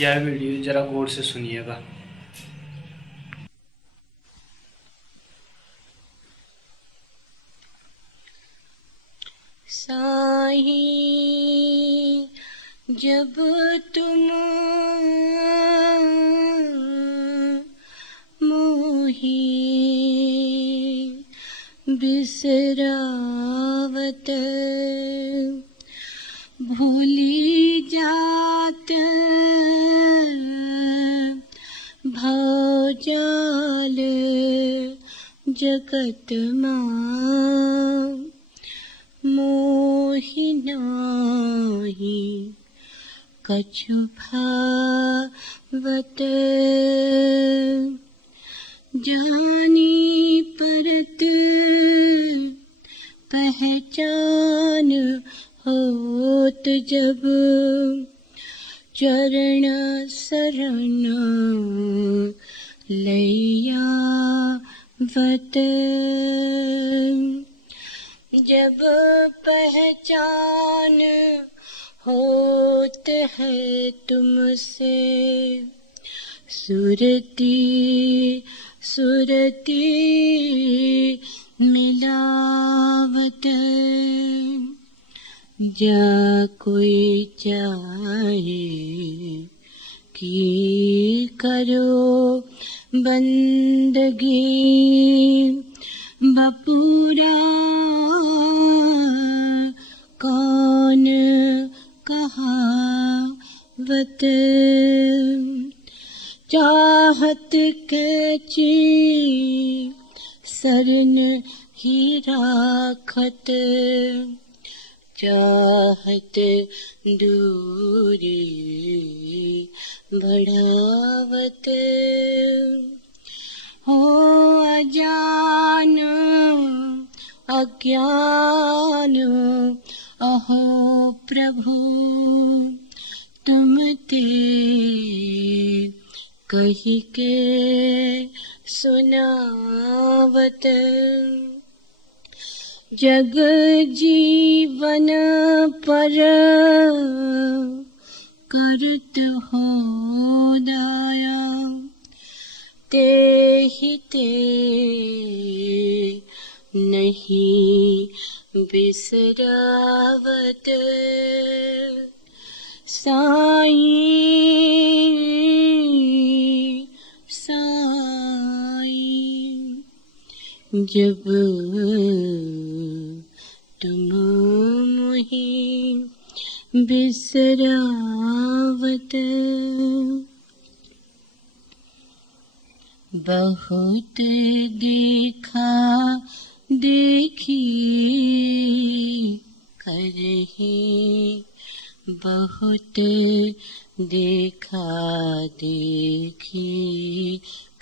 यह वीडियो जरा गौर से सुनिएगा। साईं, जब तुम मोही बिसरावत भूली जात भवजाल जगत मां मोहि नाहि कछु भावत जानी परत पहचान होत जब चरण शरण लैयावत। जब पहचान होत है तुमसे सुरती सुरती मिलावत। जा कोई चाहे कि करो बंदगी बपूरा कौन कहावत। चाहत कैची सरन ही राखत चाहत दूरी बढ़ावत। हो अजान अज्ञान अहो प्रभु तुम ते कही के सुनावत। जग जीवन पर करत हो दया तेहि ते नहीं बिसरावत। साईं साईं, जब तुम मोहि बिसरावत। बहुत देखा देखी करही बहुत देखा देखी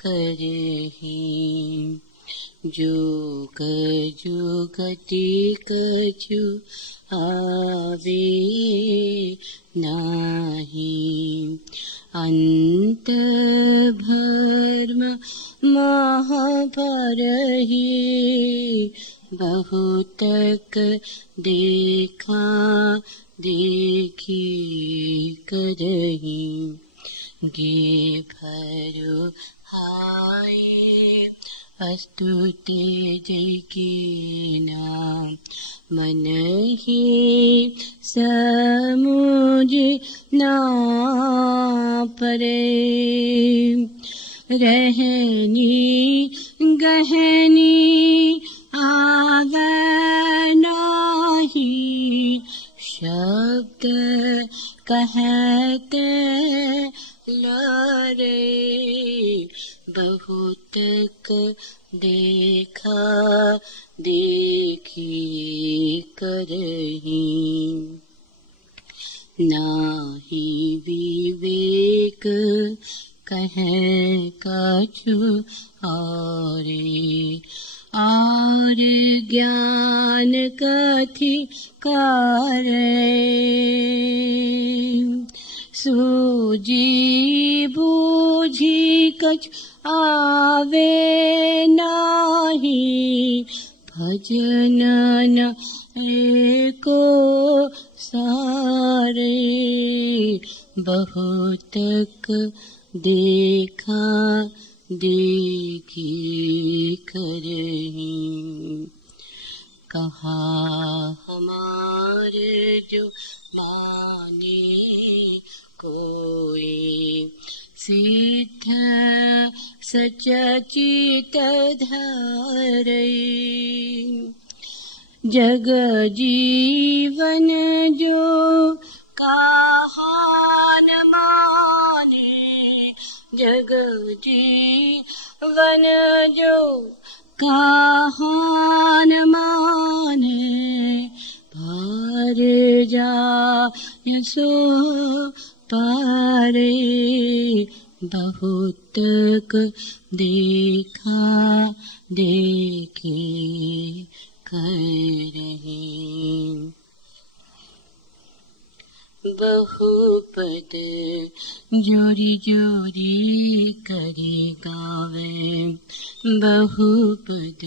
करही जोग जुगति कछु आवे नाही अंत भर्म महाभरहि बहुतक देखा देखी करही गे भरो हाय अस्तुते जय की नाम मन ही समुझ ना परे रहनी गहनी आवे नाही शब्द कहते लारे बहुतक देखा देखी करही नाही विवेक कहे कछु और ज्ञान कथि करे सूझी बूझी कछु आवे नाही भजन न एको सारे बहुतक देखा देखी करही। कहा हमारे जो माने कोई, सिद्ध सचचित धरई। जग जीवन जो कहा न माने, जग जीवन जो कहा न माने, पार जाय सो पारे। बहुतक देखा देखे करही। बहुपद जोरी जोरी करी गावे, बहुपद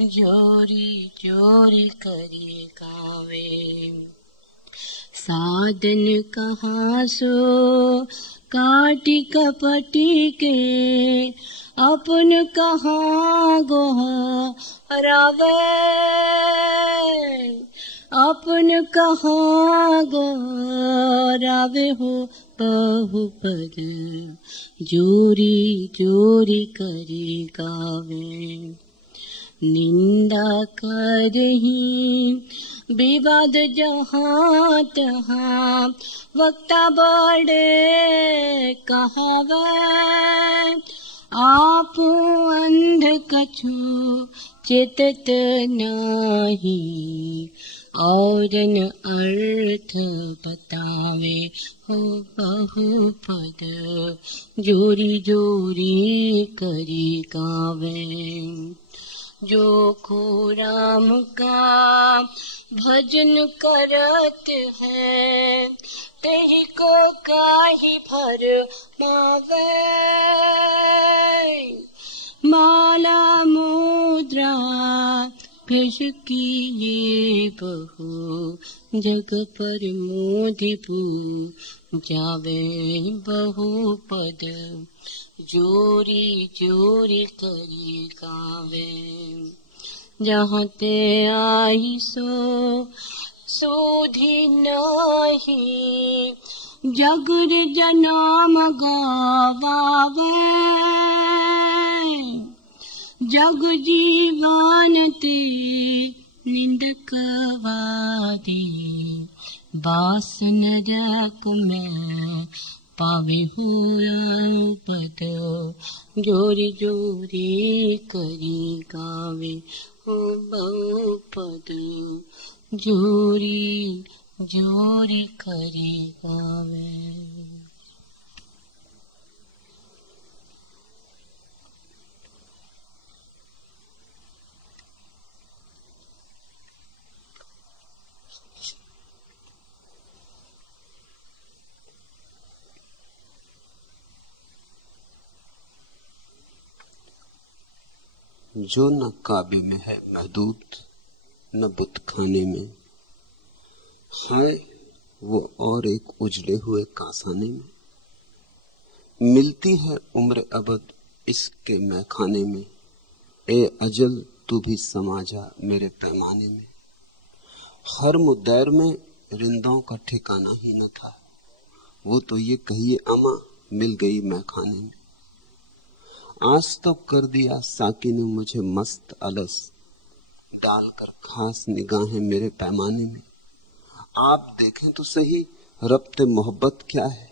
जोरी जोरी करी गावे। साधन कहाँ सो काटी कपटी के, अपन कहाँ गोहरावे, अपन कहाँ गोहरावे हो। बहुपद जोरी जोरी करी गावे। निंदा करही विवाद जहाँ तहाँ, वक्ता बड़े कहावे। आप अंध कछु चेतत नाही, औरन अर्थ बतावे हो। बहुपद जोरी जोरी करी गावे। जो को राम का भजन करत है, तेहि को काहि भर मावे। माला मुद्रा भेष किए बहु, जग पर मोदि पूजावे। बहुपद जोरी जोरी करी गावे। जहाँ ते आई सो सोधी नहीं, जगर जनाम गावे। जग जीवन ते निंदक वादी, बासन रक में पावे हो। पद जोरी जोरी करी गावे हो। बहुपद जोरी जोरी करी गावे। जो न काबी में है महदूद, न बुत खाने में है वो और एक उजड़े हुए कासाने में। मिलती है उम्र अबद इसके मैखाने में, ए अजल तू भी समा जा मेरे पैमाने में। हर मुद्दैर में रिंदों का ठिकाना ही न था, वो तो ये कहिए अमा मिल गई मैखाने में। आज तो कर दिया साकी ने मुझे मस्त अलस, डालकर खास निगाहें मेरे पैमाने में। आप देखें तो सही रब्ते मोहब्बत क्या है,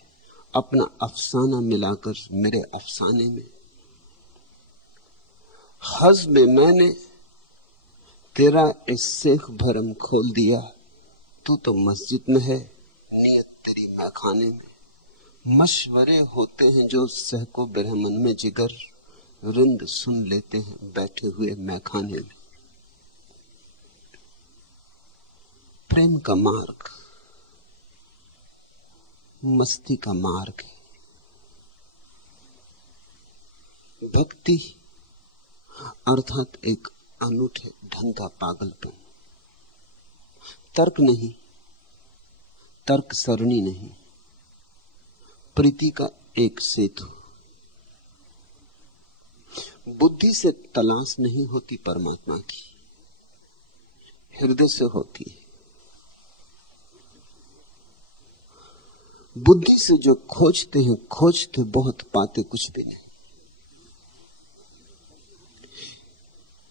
अपना अफसाना मिलाकर मेरे अफसाने में। हज में मैंने तेरा इस शेख भरम खोल दिया, तू तो मस्जिद में है नियत तेरी मैखाने में। मशवरे होते हैं जो सहको ब्रह्मन में जिगर, रिंद सुन लेते हैं बैठे हुए मैखाने में। प्रेम का मार्ग मस्ती का मार्ग है। भक्ति अर्थात एक अनूठे ढंग का पागलपन। तर्क नहीं, तर्क सरणी नहीं, प्रीति का एक सेतु। बुद्धि से तलाश नहीं होती परमात्मा की, हृदय से होती है। बुद्धि से जो खोजते हैं, खोजते बहुत, पाते कुछ भी नहीं।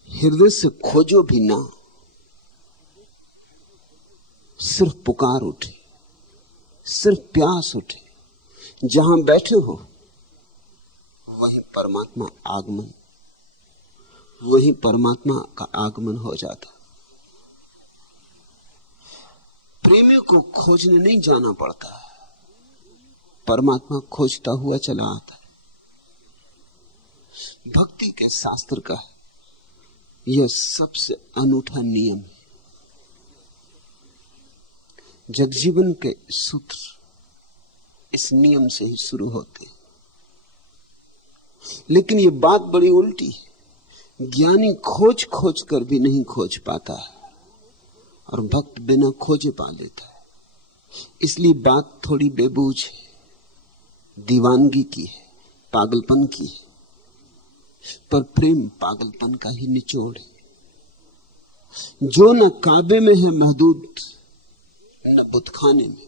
हृदय से खोजो भी ना, सिर्फ पुकार उठे, सिर्फ प्यास उठे, जहां बैठे हो वहीं परमात्मा आगमन, वहीं परमात्मा का आगमन हो जाता। प्रेमी को खोजने नहीं जाना पड़ता, परमात्मा खोजता हुआ चला आता है। भक्ति के शास्त्र का यह सबसे अनूठा नियम है। जगजीवन के सूत्र इस नियम से ही शुरू होते हैं। लेकिन यह बात बड़ी उल्टी है। ज्ञानी खोज खोज कर भी नहीं खोज पाता और भक्त बिना खोजे पा लेता है। इसलिए बात थोड़ी बेबूझ है, दीवानगी की है, पागलपन की है। पर प्रेम पागलपन का ही निचोड़ है। जो न काबे में है महदूद, न बुतखाने में।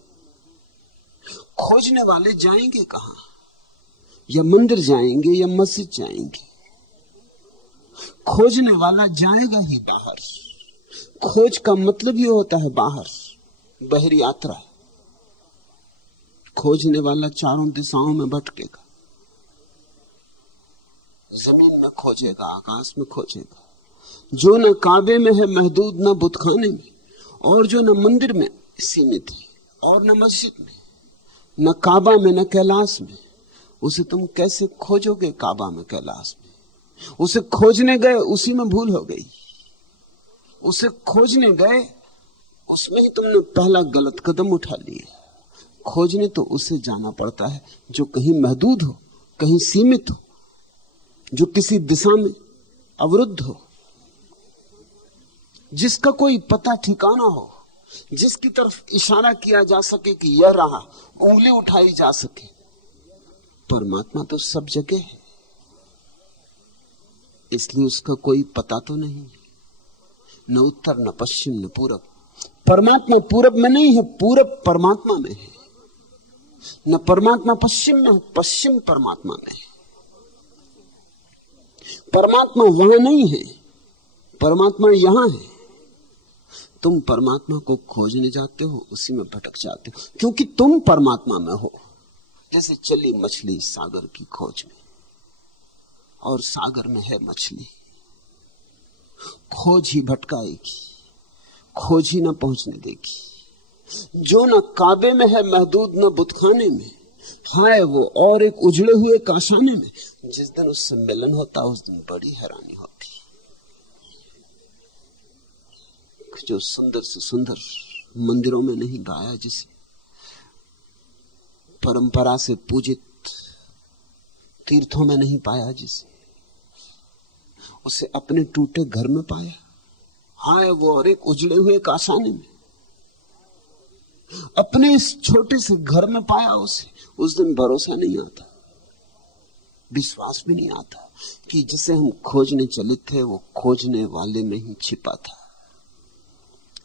खोजने वाले जाएंगे कहां? या मंदिर जाएंगे या मस्जिद जाएंगे। खोजने वाला जाएगा ही बाहर। खोज का मतलब ही होता है बाहर, बहरी यात्रा। खोजने वाला चारों दिशाओं में भटकेगा, जमीन में खोजेगा, आकाश में खोजेगा। जो न काबे में है महदूद, न बुतखाने में, और जो न मंदिर में सीमित है और न मस्जिद में, न काबा में न कैलाश में, उसे तुम कैसे खोजोगे काबा में कैलाश में? उसे खोजने गए, उसी में भूल हो गई। उसे खोजने गए, उसमें ही तुमने पहला गलत कदम उठा लिया। खोजने तो उसे जाना पड़ता है जो कहीं महदूद हो, कहीं सीमित हो, जो किसी दिशा में अवरुद्ध हो, जिसका कोई पता ठिकाना हो, जिसकी तरफ इशारा किया जा सके कि यह रहा, उंगली उठाई जा सके। परमात्मा तो सब जगह है, इसलिए उसका कोई पता तो नहीं, न उत्तर न पश्चिम न पूरब। परमात्मा पूरब में नहीं है, पूरब परमात्मा में है। न परमात्मा पश्चिम में है, पश्चिम परमात्मा में है। परमात्मा वहां नहीं है, परमात्मा यहां है। तुम परमात्मा को खोजने जाते हो, उसी में भटक जाते हो, क्योंकि तुम परमात्मा में हो। जैसे चली मछली सागर की खोज में, और सागर में है मछली। खोज ही भटकाएगी, खोज ही न पहुंचने देगी। जो न काबे में है महदूद, न बुतखाने में, हाय वो और एक उजड़े हुए काशाने में। जिस दिन उससे मिलन होता, उस दिन बड़ी हैरानी होती। जो सुंदर से सुंदर मंदिरों में नहीं गाया, जिसे परंपरा से पूजित तीर्थों में नहीं पाया, जिसे उसे अपने टूटे घर में पाया। हाय वो और एक उजड़े हुए काशाने में, अपने इस छोटे से घर में पाया उसे। उस दिन भरोसा नहीं आता, विश्वास भी नहीं आता कि जिसे हम खोजने चले थे, वो खोजने वाले में ही छिपा था।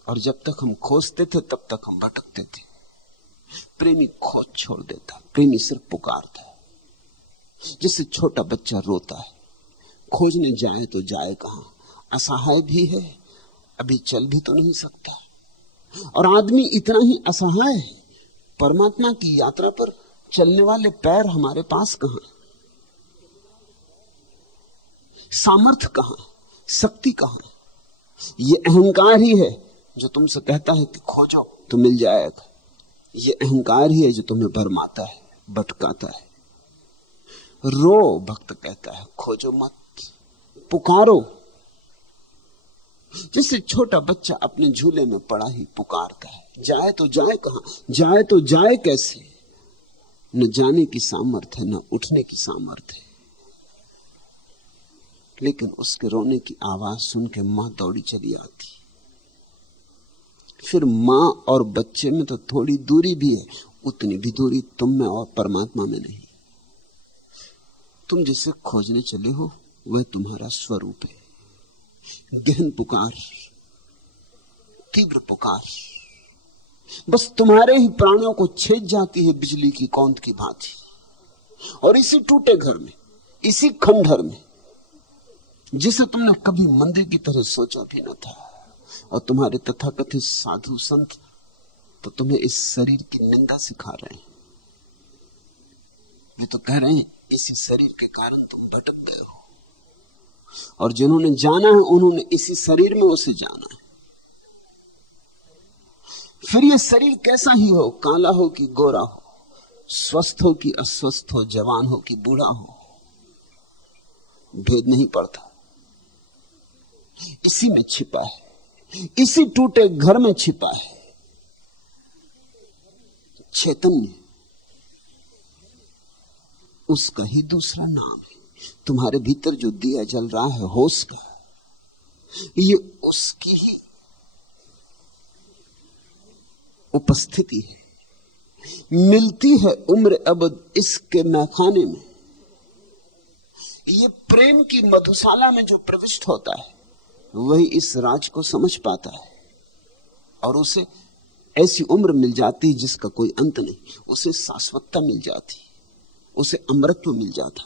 और जब तक हम खोजते थे, तब तक हम भटकते थे। प्रेमी खोज छोड़ देता, प्रेमी सिर्फ पुकारता है। जिससे छोटा बच्चा रोता है, खोजने जाए तो जाए कहां? असहाय भी है, अभी चल भी तो नहीं सकता। और आदमी इतना ही असहाय है। परमात्मा की यात्रा पर चलने वाले पैर हमारे पास कहां? सामर्थ्य कहां? शक्ति कहां? ये अहंकार ही है जो तुमसे कहता है कि खोजो तो मिल जाएगा। ये अहंकार ही है जो तुम्हें भरमाता है, भटकाता है। रो, भक्त कहता है, खोजो मत, पुकारो। जैसे छोटा बच्चा अपने झूले में पड़ा ही पुकारता है। जाए तो जाए कहां? जाए तो जाए कैसे? न जाने की सामर्थ्य है, न उठने की सामर्थ्य है। लेकिन उसके रोने की आवाज सुन के मां दौड़ी चली आती। फिर मां और बच्चे में तो थोड़ी दूरी भी है, उतनी भी दूरी तुम में और परमात्मा में नहीं। तुम जिसे खोजने चले हो वह तुम्हारा स्वरूप है। गहन पुकार, तीव्र पुकार बस तुम्हारे ही प्राणों को छेद जाती है बिजली की कौंध की भांति। और इसी टूटे घर में, इसी खंडहर में, जिसे तुमने कभी मंदिर की तरह सोचा भी न था, और तुम्हारे तथाकथित साधु संत तो तुम्हें इस शरीर की निंदा सिखा रहे हैं। वे तो कह रहे हैं इसी शरीर के कारण तुम भटक गए हो, और जिन्होंने जाना है उन्होंने इसी शरीर में उसे जाना है। फिर ये शरीर कैसा ही हो, काला हो कि गोरा हो, स्वस्थ हो कि अस्वस्थ हो, जवान हो कि बूढ़ा हो, भेद नहीं पड़ता। इसी में छिपा है, इसी टूटे घर में छिपा है चैतन्य। उसका ही दूसरा नाम है। तुम्हारे भीतर जो दिया जल रहा है होश का, ये उसकी ही उपस्थिति है। मिलती है उम्र अबद इसके मैखाने में। ये प्रेम की मधुशाला में जो प्रविष्ट होता है वही इस राज को समझ पाता है, और उसे ऐसी उम्र मिल जाती जिसका कोई अंत नहीं। उसे शाश्वतता मिल जाती, उसे अमृतत्व मिल जाता।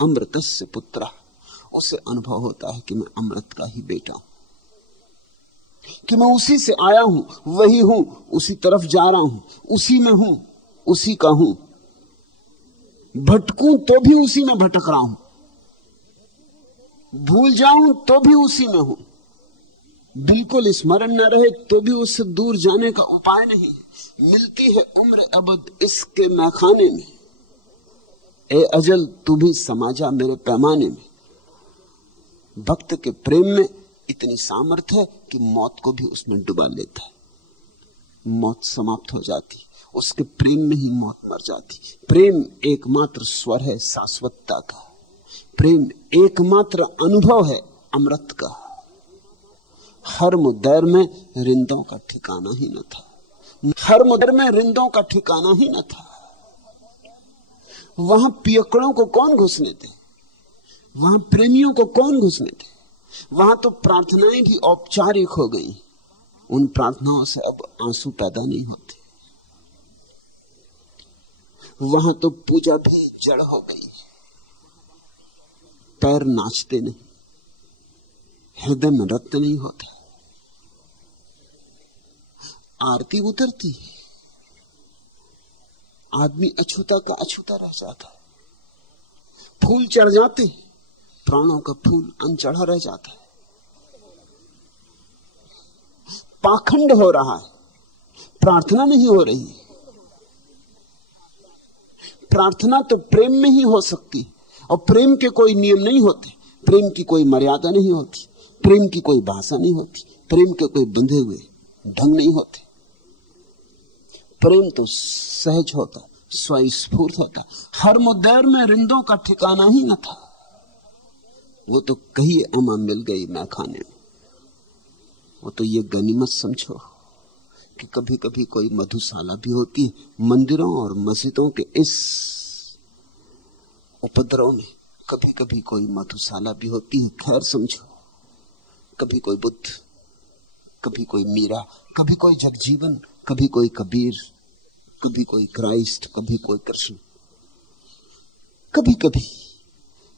अमृतस्य पुत्र, उसे अनुभव होता है कि मैं अमृत का ही बेटा हूं, कि मैं उसी से आया हूं, वही हूं, उसी तरफ जा रहा हूं, उसी में हूं, उसी का हूं। भटकूं तो भी उसी में भटक रहा हूं, भूल जाऊं तो भी उसी में हूं, बिल्कुल स्मरण न रहे तो भी उससे दूर जाने का उपाय नहीं है। मिलती है उम्र अबद इसके मैखाने में, ए अजल तू भी समा जा मेरे पैमाने में। भक्त के प्रेम में इतनी सामर्थ्य है कि मौत को भी उसमें डुबा लेता है। मौत समाप्त हो जाती, उसके प्रेम में ही मौत मर जाती। प्रेम एकमात्र स्वर है शाश्वतता का, प्रेम एकमात्र अनुभव है अमृत का। हर मुद्दर में रिंदों का ठिकाना ही न था, हर मुद्दर में रिंदों का ठिकाना ही न था। वहां पियकड़ों को कौन घुसने दे, वहां प्रेमियों को कौन घुसने दे। वहां तो प्रार्थनाएं भी औपचारिक हो गई, उन प्रार्थनाओं से अब आंसू पैदा नहीं होते। वहां तो पूजा भी जड़ हो गई, पैर नाचते नहीं, हृदय में रक्त नहीं होता। आरती उतरती, आदमी अछूता का अछूता रह जाता है। फूल चढ़ जाते, प्राणों का फूल अनचढ़ा रह जाता है। पाखंड हो रहा है, प्रार्थना नहीं हो रही। प्रार्थना तो प्रेम में ही हो सकती, और प्रेम के कोई नियम नहीं होते, प्रेम की कोई मर्यादा नहीं होती, प्रेम की कोई भाषा नहीं होती, प्रेम के कोई बंधे हुए ढंग नहीं होते। प्रेम तो सहज होता, स्वस्फूर्त होता। हर मुद्दर में रिंदों का ठिकाना ही न था। वो तो कहिए अमा मिल गई मैखाने में। वो तो ये गनीमत समझो कि कभी कभी कोई मधुशाला भी होती है। मंदिरों और मस्जिदों के इस उपद्रव में कभी कभी कोई मधुशाला भी होती है। खैर समझो, कभी कोई बुद्ध, कभी कोई मीरा, कभी कोई जगजीवन, कभी कोई कबीर, कभी कोई क्राइस्ट, कभी कोई कृष्ण। कभी कभी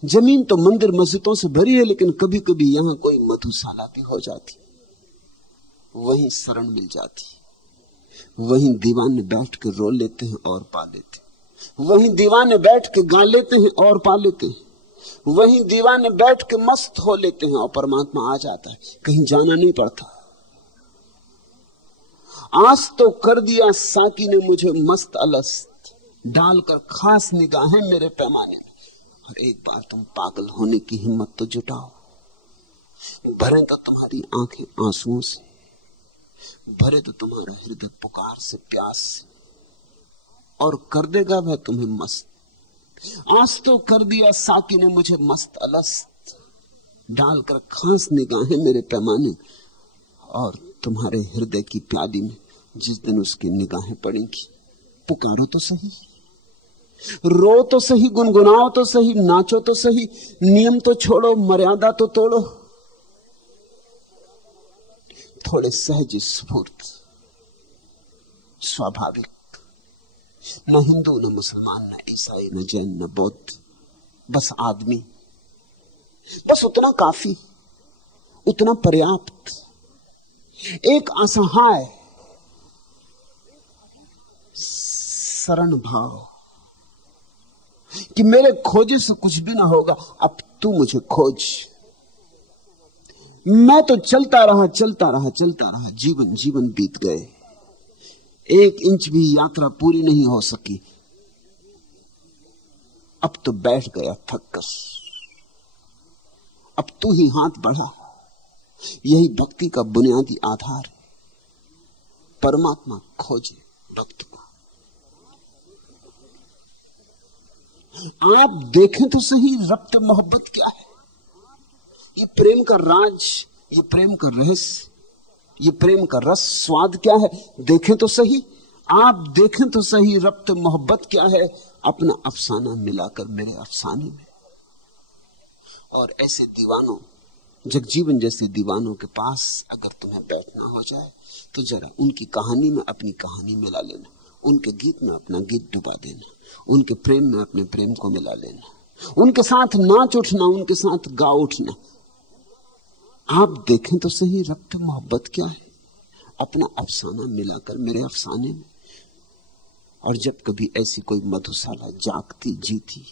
जमीन तो मंदिर मस्जिदों से भरी है, लेकिन कभी कभी यहां कोई मधुशाला भी हो जाती, वहीं शरण मिल जाती, वहीं दीवाने बैठ के रो लेते हैं और पा लेते, वहीं दीवाने बैठ के गा लेते हैं और पा लेते हैं, वहीं दीवाने बैठ के मस्त हो लेते हैं और परमात्मा आ जाता है। कहीं जाना नहीं पड़ता। आज तो कर दिया साकी ने मुझे मस्त अलस्त, डालकर खास निगाहें मेरे पैमाने। और एक बार तुम पागल होने की हिम्मत तो जुटाओ, भरे तो तुम्हारी आंखें आंसुओं से, भरे तो तुम्हारा हृदय पुकार से, प्यास से, और कर देगा वह तुम्हें मस्त। आज तो कर दिया साकी ने मुझे मस्त अलस्त, डालकर खास निगाहें मेरे पैमाने, और तुम्हारे हृदय की प्याली में जिस दिन उसकी निगाहें पड़ेंगी। पुकारो तो सही, रो तो सही, गुनगुनाओ तो सही, नाचो तो सही, नियम तो छोड़ो, मर्यादा तो तोड़ो। थोड़े सहज स्फूर्त, स्वाभाविक। न हिंदू, न मुसलमान, न ईसाई, न जैन, न बौद्ध, बस आदमी। बस उतना काफी, उतना पर्याप्त। एक असहाय शरण भाव कि मेरे खोजे से कुछ भी ना होगा, अब तू मुझे खोज। मैं तो चलता रहा, चलता रहा, चलता रहा, जीवन जीवन बीत गए, 1 इंच भी यात्रा पूरी नहीं हो सकी। अब तो बैठ गया थक कर, अब तू ही हाथ बढ़ा। यही भक्ति का बुनियादी आधार है। परमात्मा खोजे भक्त को। आप देखें तो सही, रब्त मोहब्बत क्या है, ये प्रेम का राज, ये प्रेम का रहस्य, ये प्रेम का रस स्वाद क्या है। देखें तो सही, आप देखें तो सही, रब्त मोहब्बत क्या है। अपना अफसाना मिलाकर मेरे अफसाने में। और ऐसे दीवानों, जगजीवन जैसे दीवानों के पास अगर तुम्हें बैठना हो जाए तो जरा उनकी कहानी में अपनी कहानी मिला लेना, उनके गीत में अपना गीत डुबा देना, उनके प्रेम में अपने प्रेम को मिला लेना, उनके साथ नाच उठना, उनके साथ गा उठना। आप देखें तो सही, रब्त मोहब्बत क्या है। अपना अफसाना मिलाकर मेरे अफसाने में। और जब कभी ऐसी कोई मधुशाला जागती जीती,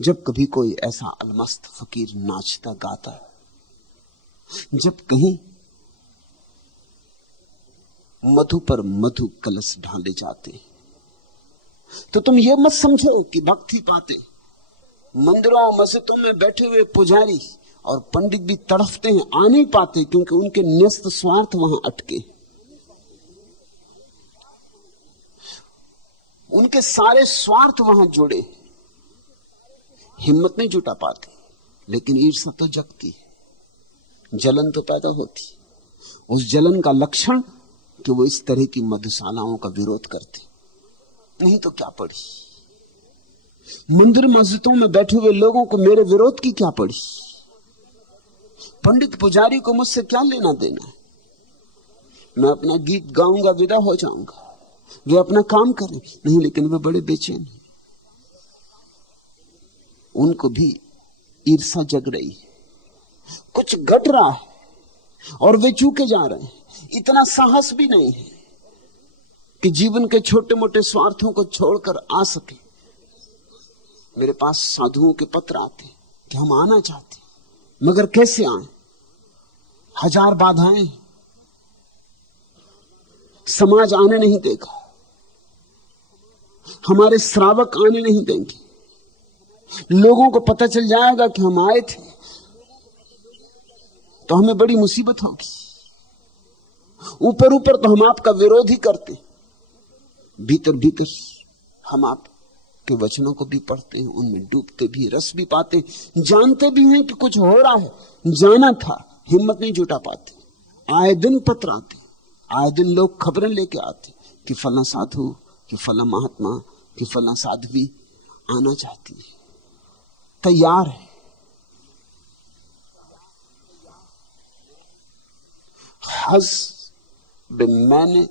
जब कभी कोई ऐसा अलमस्त फकीर नाचता गाता, जब कहीं मधु पर मधु कलश ढाले जाते, तो तुम ये मत समझो कि भक्ति पाते। मंदिरों मस्जिदों में बैठे हुए पुजारी और पंडित भी तड़फते हैं, आ नहीं पाते, क्योंकि उनके न्यस्त स्वार्थ वहां अटके। उनके सारे स्वार्थ वहां जुड़े, हिम्मत नहीं जुटा पाते। लेकिन ईर्ष्या तो जगती है, जलन तो पैदा होती। उस जलन का लक्षण कि वो इस तरह की मधुशालाओं का विरोध करते, नहीं तो क्या पड़ी। मंदिर मस्जिदों में बैठे हुए लोगों को मेरे विरोध की क्या पड़ी। पंडित पुजारी को मुझसे क्या लेना देना है। मैं अपना गीत गाऊंगा, विदा हो जाऊंगा, वे अपना काम करें। नहीं, लेकिन वे बड़े बेचैन हैं, उनको भी ईर्ष्या जग रही है, कुछ घट रहा है और वे चूके जा रहे हैं। इतना साहस भी नहीं है कि जीवन के छोटे मोटे स्वार्थों को छोड़कर आ सके। मेरे पास साधुओं के पत्र आते कि हम आना चाहते, मगर कैसे आए, 1000 बाधाएं, समाज आने नहीं देगा, हमारे श्रावक आने नहीं देंगे, लोगों को पता चल जाएगा कि हम आए थे तो हमें बड़ी मुसीबत होगी। ऊपर ऊपर तो हम आपका विरोध ही करते, भीतर भीतर हम आपके वचनों को भी पढ़ते हैं, उनमें डूबते भी, रस भी पाते, जानते भी हैं कि कुछ हो रहा है, जाना था, हिम्मत नहीं जुटा पाते। आए दिन पत्र आते, आए दिन लोग खबरें लेके आते कि फला साधु, कि फला महात्मा, कि फला साध्वी आना चाहती है, तैयार है। हज बे मैंने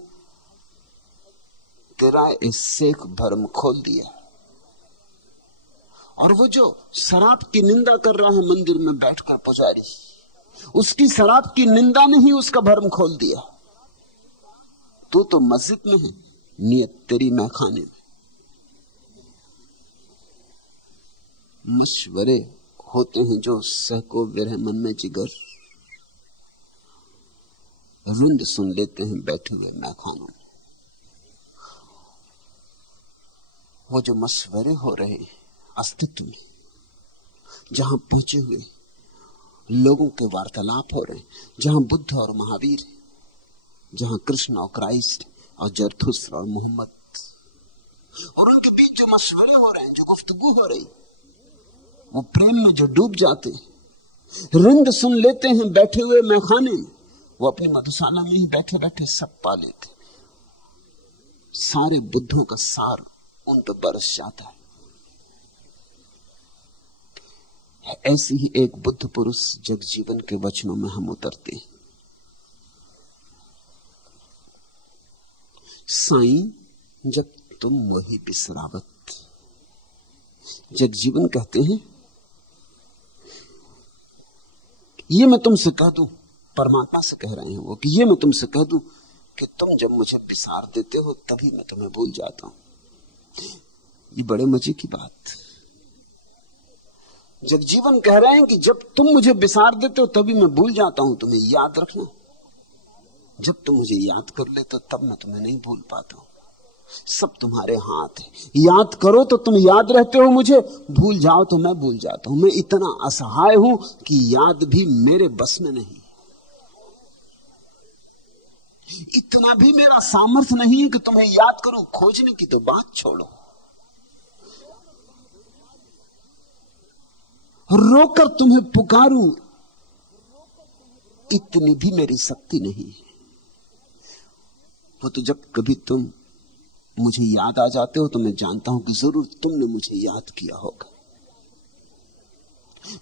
तेरा इस शेख भरम खोल दिया। और वो जो शराब की निंदा कर रहा है मंदिर में बैठकर पुजारी, उसकी शराब की निंदा नहीं, उसका भरम खोल दिया। तू तो मस्जिद में है, नियत तेरी मैखाने में। मशवरे होते हैं जो सहको विरह मन में जिगर, रुंद सुन लेते हैं बैठे हुए मैखानों में। वो जो मशवरे हो रहे हैं अस्तित्व में, जहां पहुंचे हुए लोगों के वार्तालाप हो रहे हैं, जहां बुद्ध और महावीर है, जहां कृष्ण और क्राइस्ट और जरथुस्त्र और मोहम्मद, और उनके बीच जो मशवरे हो रहे हैं, जो गुफ्तगू हो रही, वो प्रेम में जो डूब जाते हैं, रिंद सुन लेते हैं बैठे हुए मैखाने में। वो अपनी मधुशाला में ही बैठे बैठे सब पा लेते। सारे बुद्धों का सार उन पर बरस जाता है। ऐसी ही एक बुद्ध पुरुष जगजीवन के वचनों में हम उतरते हैं। साईं जब तुम मोहि बिसरावत, जगजीवन कहते हैं ये मैं तुमसे कह दूं, परमात्मा से कह रहे हैं वो, कि ये मैं तुमसे कह दूं कि तुम जब मुझे बिसार देते हो तभी मैं तुम्हें भूल जाता हूं। ये बड़े मजे की बात। जगजीवन कह रहे हैं कि जब तुम मुझे बिसार देते हो तभी मैं भूल जाता हूं। तुम्हें याद रखना, जब तुम मुझे याद कर लेते हो तब मैं तुम्हें नहीं भूल पाता हूं। सब तुम्हारे हाथ है। याद करो तो तुम याद रहते हो मुझे, भूल जाओ तो मैं भूल जाता हूं। मैं इतना असहाय हूं कि याद भी मेरे बस में नहीं, इतना भी मेरा सामर्थ्य नहीं है कि तुम्हें याद करूं। खोजने की तो बात छोड़ो, रोकर तुम्हें पुकारूं, इतनी भी मेरी शक्ति नहीं है। वो तो जब कभी तुम मुझे याद आ जाते हो तो मैं जानता हूं कि जरूर तुमने मुझे याद किया होगा।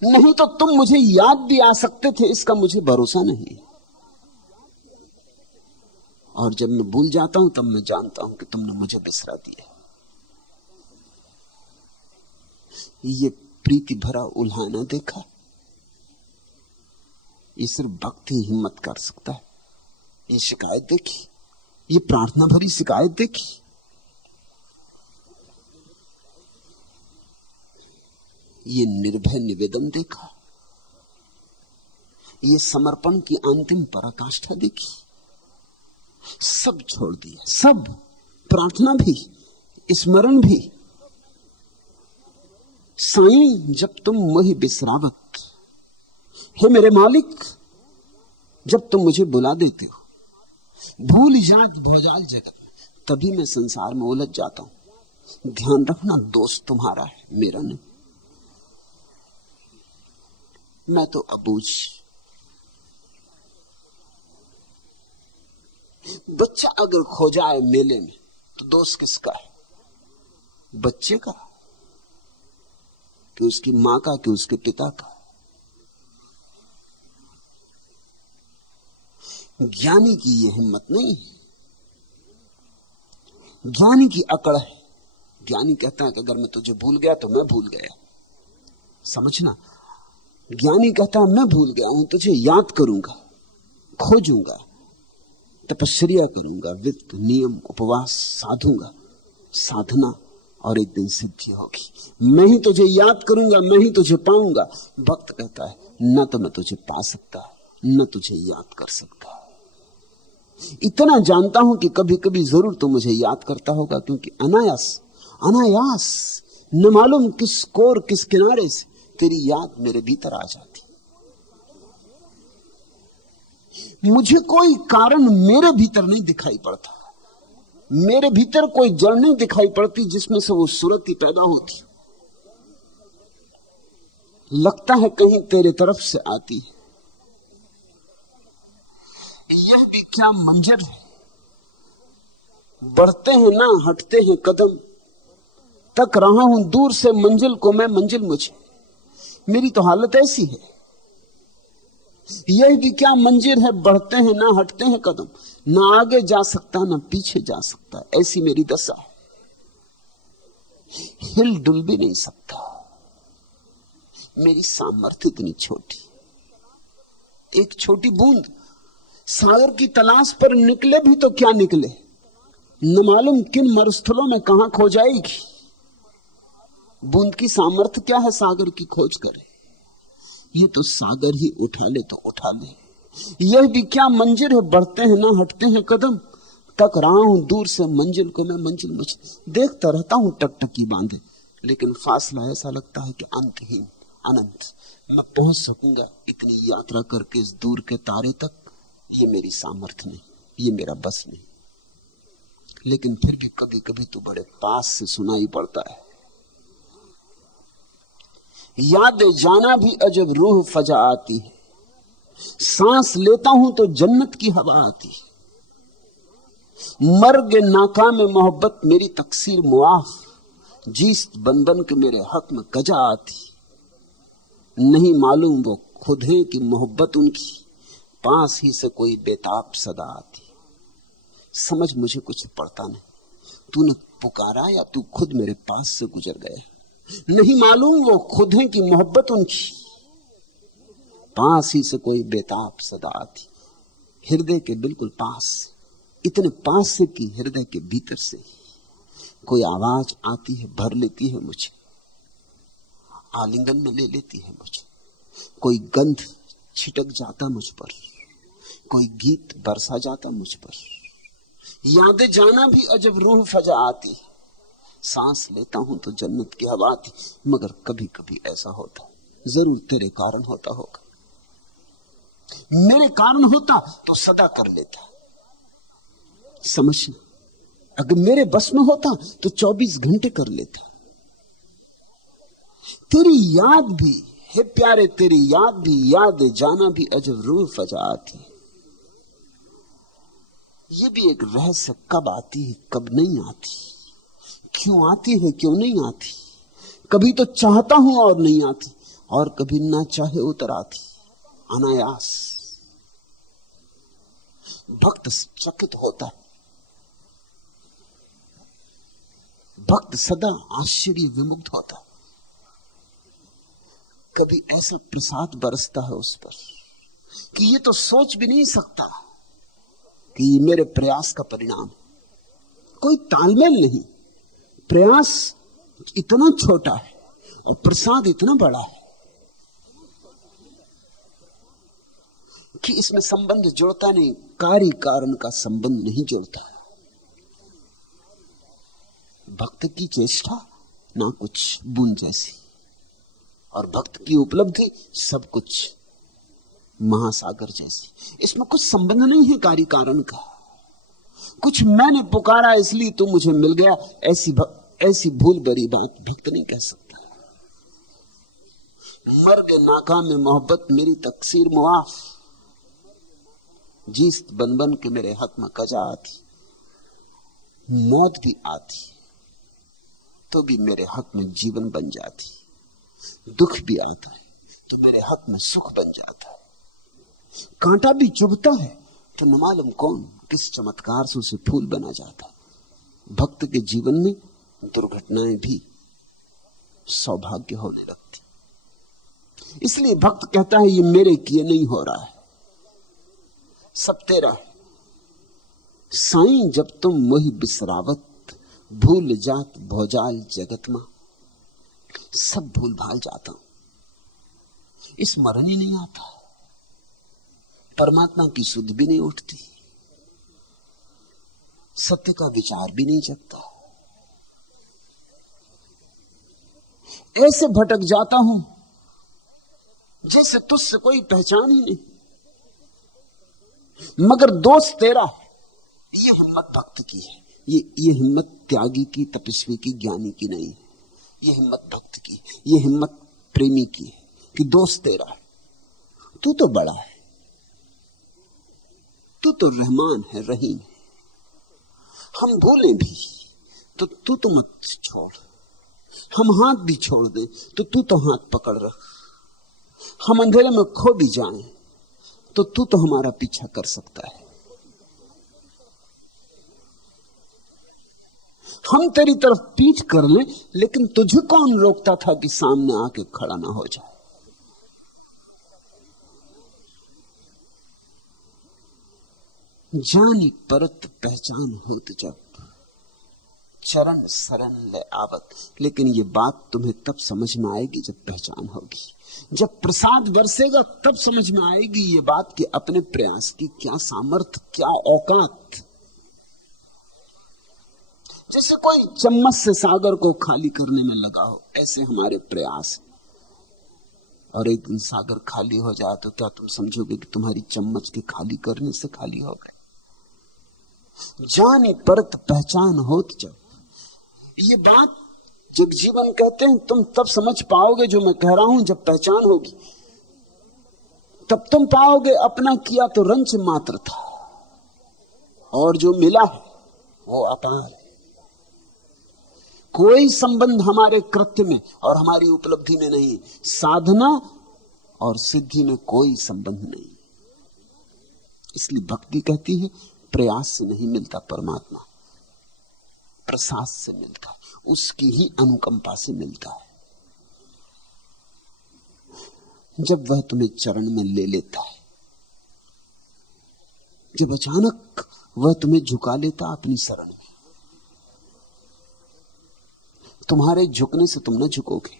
नहीं तो तुम मुझे याद भी आ सकते थे, इसका मुझे भरोसा नहीं। और जब मैं भूल जाता हूं तब मैं जानता हूं कि तुमने मुझे बिसरा दिया। ये प्रीति भरा उल्हाना देखा, ये सिर्फ भक्त ही हिम्मत कर सकता है। ये शिकायत देखी, ये प्रार्थना भरी शिकायत देखी, ये निर्भय निवेदन देखा, ये समर्पण की अंतिम पराकाष्ठा देखी। सब छोड़ दिया, सब, प्रार्थना भी, स्मरण भी। साईं जब तुम मोहि बिसरावत, हे मेरे मालिक जब तुम मुझे बुला देते हो, भूल जात भोजाल जगत में, तभी मैं संसार में उलझ जाता हूं। ध्यान रखना, दोष तुम्हारा है, मेरा नहीं। मैं तो अबूझ। बच्चा अगर खो जाए मेले में तो दोष किसका है? बच्चे का, कि उसकी मां का, कि उसके पिता का? ज्ञानी की यह हिम्मत नहीं है। ज्ञानी की अकड़ है। ज्ञानी कहता है कि अगर मैं तुझे भूल गया तो मैं भूल गया। समझना, ज्ञानी कहता है मैं भूल गया हूं, तुझे याद करूंगा, खोजूंगा, तपस्या करूंगा, वित्त नियम उपवास साधूंगा, साधना, और एक दिन सिद्धि होगी। मैं ही तुझे याद करूंगा, मैं ही तुझे पाऊंगा। भक्त कहता है न तो मैं तुझे पा सकता, न तुझे याद कर सकता। इतना जानता हूं कि कभी कभी जरूर तू मुझे याद करता होगा, क्योंकि अनायास अनायास न मालूम किस कोर किस किनारे से तेरी याद मेरे भीतर आ जाती। मुझे कोई कारण मेरे भीतर नहीं दिखाई पड़ता, मेरे भीतर कोई जड़ नहीं दिखाई पड़ती जिसमें से वो सूरत ही पैदा होती। लगता है कहीं तेरे तरफ से आती है। यह भी क्या मंजर है, बढ़ते हैं ना हटते हैं कदम, तक रहा हूं दूर से मंजिल को मैं, मंजिल मुझे। मेरी तो हालत ऐसी है। यह भी क्या मंजिल है, बढ़ते हैं ना हटते हैं कदम, ना आगे जा सकता ना पीछे जा सकता, ऐसी मेरी दशा है। हिल डुल भी नहीं सकता, मेरी सामर्थ्य इतनी छोटी। एक छोटी बूंद सागर की तलाश पर निकले भी तो क्या निकले, न मालूम किन मरुस्थलों में कहां खो जाएगी। बूंद की सामर्थ्य क्या है सागर की खोज करे? ये तो सागर ही उठा ले तो उठा ले। यह भी क्या मंजिल है, बढ़ते हैं ना हटते हैं कदम, तक रहा हूं दूर से मंजिल को मैं, मंजिल मुझ। देखता रहता हूं टकटकी बांधे, लेकिन फासला ऐसा लगता है कि अंतहीन, अनंत। मैं पहुंच सकूंगा इतनी यात्रा करके इस दूर के तारे तक, ये मेरी सामर्थ्य नहीं, ये मेरा बस नहीं। लेकिन फिर भी कभी कभी तो बड़े पास से सुनाई पड़ता है। याद जाना भी अजब रूह फजा आती है, सांस लेता हूं तो जन्नत की हवा आती, मर्ग नाका में मोहब्बत मेरी तकसीर मुआफ, जीस्त बन बन के मेरे हक में कजा आती। नहीं मालूम वो खुद है कि मोहब्बत उनकी पास ही से कोई बेताब सदा आती। समझ मुझे कुछ पड़ता नहीं, तूने पुकारा या तू खुद मेरे पास से गुजर गया। नहीं मालूम वो खुद है कि मोहब्बत उनकी पास ही से कोई बेताब सदा आती। हृदय के बिल्कुल पास, इतने पास से कि हृदय के भीतर से कोई आवाज आती है, भर लेती है मुझे, आलिंगन में ले लेती है मुझे। कोई गंध छिटक जाता मुझ पर, कोई गीत बरसा जाता मुझ पर। यादें जाना भी अजब रूह फजा आती। सांस लेता हूं तो जन्नत की हवा आती। मगर कभी कभी ऐसा होता, जरूर तेरे कारण होता होगा। मेरे कारण होता तो सदा कर लेता। समझना, अगर मेरे बस में होता तो 24 घंटे कर लेता। तेरी याद भी है प्यारे, तेरी याद भी, याद जाना भी अजब रूह फजा आती। ये भी एक रहस्य, कब आती है कब नहीं आती, क्यों आती है क्यों नहीं आती। कभी तो चाहता हूं और नहीं आती, और कभी ना चाहे उतर आती अनायास। भक्त चकित होता है, भक्त सदा आश्चर्य विमुग्ध होता है। कभी ऐसा प्रसाद बरसता है उस पर कि ये तो सोच भी नहीं सकता कि ये मेरे प्रयास का परिणाम। कोई तालमेल नहीं, प्रयास इतना छोटा है और प्रसाद इतना बड़ा है कि इसमें संबंध जुड़ता नहीं, कार्य कारण का संबंध नहीं जुड़ता। भक्त की चेष्टा ना कुछ बूंद जैसी, और भक्त की उपलब्धि सब कुछ महासागर जैसी। इसमें कुछ संबंध नहीं है कार्य कारण का। कुछ मैंने पुकारा इसलिए तो मुझे मिल गया, ऐसी भूल भरी बात भक्त नहीं कह सकता। मर्ग नाका में मोहब्बत मेरी तकसीर मुआफ, जीस्त बन बन के मेरे हक में कजा आती। मौत भी आती तो भी मेरे हक में जीवन बन जाती। दुख भी आता है तो मेरे हक में सुख बन जाता है। कांटा भी चुभता है तो न मालूम कौन किस चमत्कार से उसे फूल बना जाता है। भक्त के जीवन में दुर्घटनाएं भी सौभाग्य होने लगती। इसलिए भक्त कहता है ये मेरे किए नहीं हो रहा है, सब तेरा है। साईं जब तुम मोहि बिसरावत, भूल जात भोजाल जगत मां। सब भूल भाल जाता हूं, स्मरण ही नहीं आता, परमात्मा की सुध भी नहीं उठती, सत्य का विचार भी नहीं जगता। ऐसे भटक जाता हूं जैसे तुझसे कोई पहचान ही नहीं। मगर दोस्त तेरा है। ये हिम्मत भक्त की है, ये हिम्मत त्यागी की, तपस्वी की, ज्ञानी की नहीं है। ये हिम्मत भक्त की, ये हिम्मत प्रेमी की है कि दोस्त तेरा है। तू तो बड़ा है, तू तो रहमान है, रहीम है। हम भूलें भी तो तू तो मत छोड़, हम हाथ भी छोड़ दें तो तू तो हाथ पकड़ रख। हम अंधेरे में खो भी जाएं तो तू तो हमारा पीछा कर सकता है। हम तेरी तरफ पीठ कर लें, लेकिन तुझे कौन रोकता था कि सामने आके खड़ा ना हो जाए। जानी परत पहचान होत जब, चरण शरण ले आवत। लेकिन ये बात तुम्हें तब समझ में आएगी जब पहचान होगी, जब प्रसाद बरसेगा तब समझ में आएगी ये बात कि अपने प्रयास की क्या सामर्थ्य, क्या औकात। जैसे कोई चम्मच से सागर को खाली करने में लगा हो, ऐसे हमारे प्रयास। और एक दिन सागर खाली हो जाए तो क्या तुम समझोगे कि तुम्हारी चम्मच के खाली करने से खाली हो गए। जानी परत पहचान होत जब, ये बात जगजीवन कहते हैं तुम तब समझ पाओगे जो मैं कह रहा हूं जब पहचान होगी। तब तुम पाओगे अपना किया तो रंच मात्र था, और जो मिला है वो अपार है। कोई संबंध हमारे कृत्य में और हमारी उपलब्धि में नहीं, साधना और सिद्धि में कोई संबंध नहीं। इसलिए भक्ति कहती है प्रयास से नहीं मिलता परमात्मा, प्रसाद से मिलता है, उसकी ही अनुकंपा से मिलता है। जब वह तुम्हें चरण में ले लेता है, जब अचानक वह तुम्हें झुका लेता अपनी शरण में, तुम्हारे झुकने से तुम न झुकोगे।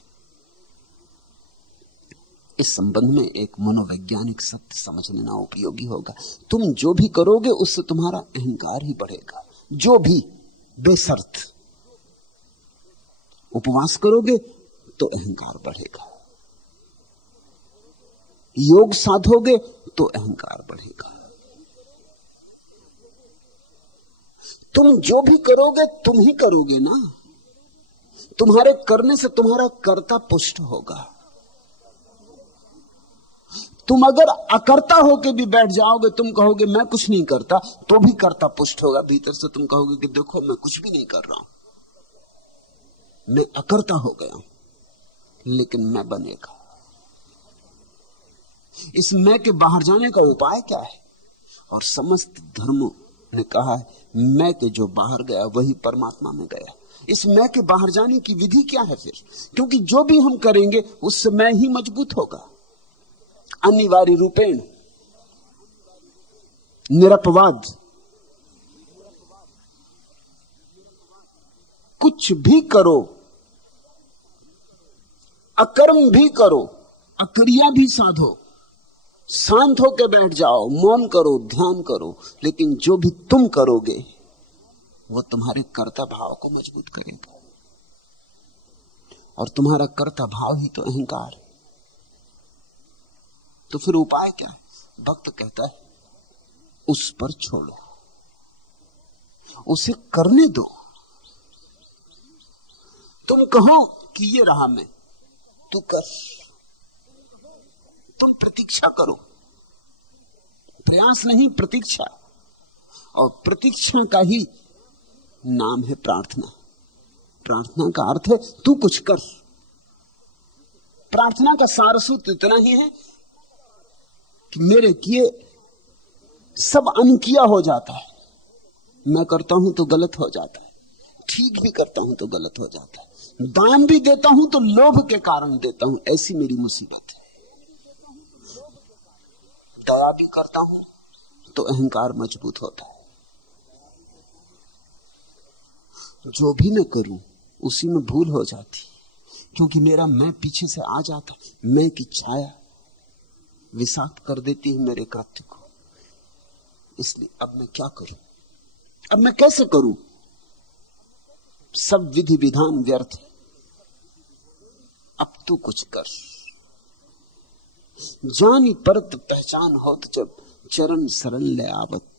इस संबंध में एक मनोवैज्ञानिक सत्य समझ लेना उपयोगी होगा। तुम जो भी करोगे उससे तुम्हारा अहंकार ही बढ़ेगा, जो भी, बेशर्त। उपवास करोगे तो अहंकार बढ़ेगा, योग साधोगे तो अहंकार बढ़ेगा। तुम जो भी करोगे तुम ही करोगे ना, तुम्हारे करने से तुम्हारा कर्ता पुष्ट होगा। तुम अगर अकर्ता होके भी बैठ जाओगे, तुम कहोगे मैं कुछ नहीं करता, तो भी कर्ता पुष्ट होगा। भीतर से तुम कहोगे कि देखो मैं कुछ भी नहीं कर रहा हूं, मैं अकर्ता हो गया हूं, लेकिन मैं बनेगा। इस मैं के बाहर जाने का उपाय क्या है? और समस्त धर्मों ने कहा है मैं के जो बाहर गया वही परमात्मा में गया। इस मैं के बाहर जाने की विधि क्या है फिर? क्योंकि जो भी हम करेंगे उससे मैं ही मजबूत होगा, अनिवार्य रूपेण। निरपवाद, कुछ भी करो, अकर्म भी करो, अक्रिया भी साधो, शांत होकर बैठ जाओ, मौन करो, ध्यान करो, लेकिन जो भी तुम करोगे वो तुम्हारे कर्ता भाव को मजबूत करेगा। और तुम्हारा कर्ता भाव ही तो अहंकार है। तो फिर उपाय क्या है? भक्त कहता है उस पर छोड़ो, उसे करने दो। तुम कहो कि ये रहा मैं, तू कर। तुम प्रतीक्षा करो, प्रयास नहीं, प्रतीक्षा। और प्रतीक्षा का ही नाम है प्रार्थना। प्रार्थना का अर्थ है तू कुछ कर। प्रार्थना का सारसूत्र इतना ही है कि मेरे किए सब अनकिया हो जाता है। मैं करता हूं तो गलत हो जाता है, ठीक भी करता हूं तो गलत हो जाता है, दान भी देता हूं तो लोभ के कारण देता हूं, ऐसी मेरी मुसीबत है। दया भी करता हूं तो अहंकार मजबूत होता है। जो भी मैं करूं उसी में भूल हो जाती, क्योंकि मेरा मैं पीछे से आ जाता, मैं की छाया विषाक्त कर देती है मेरे कृत्य को। इसलिए अब मैं क्या करूं, अब मैं कैसे करूं? सब विधि विधान व्यर्थ है, अब तू कुछ कर। जानी परत पहचान होत जब चरण शरण ले आवत,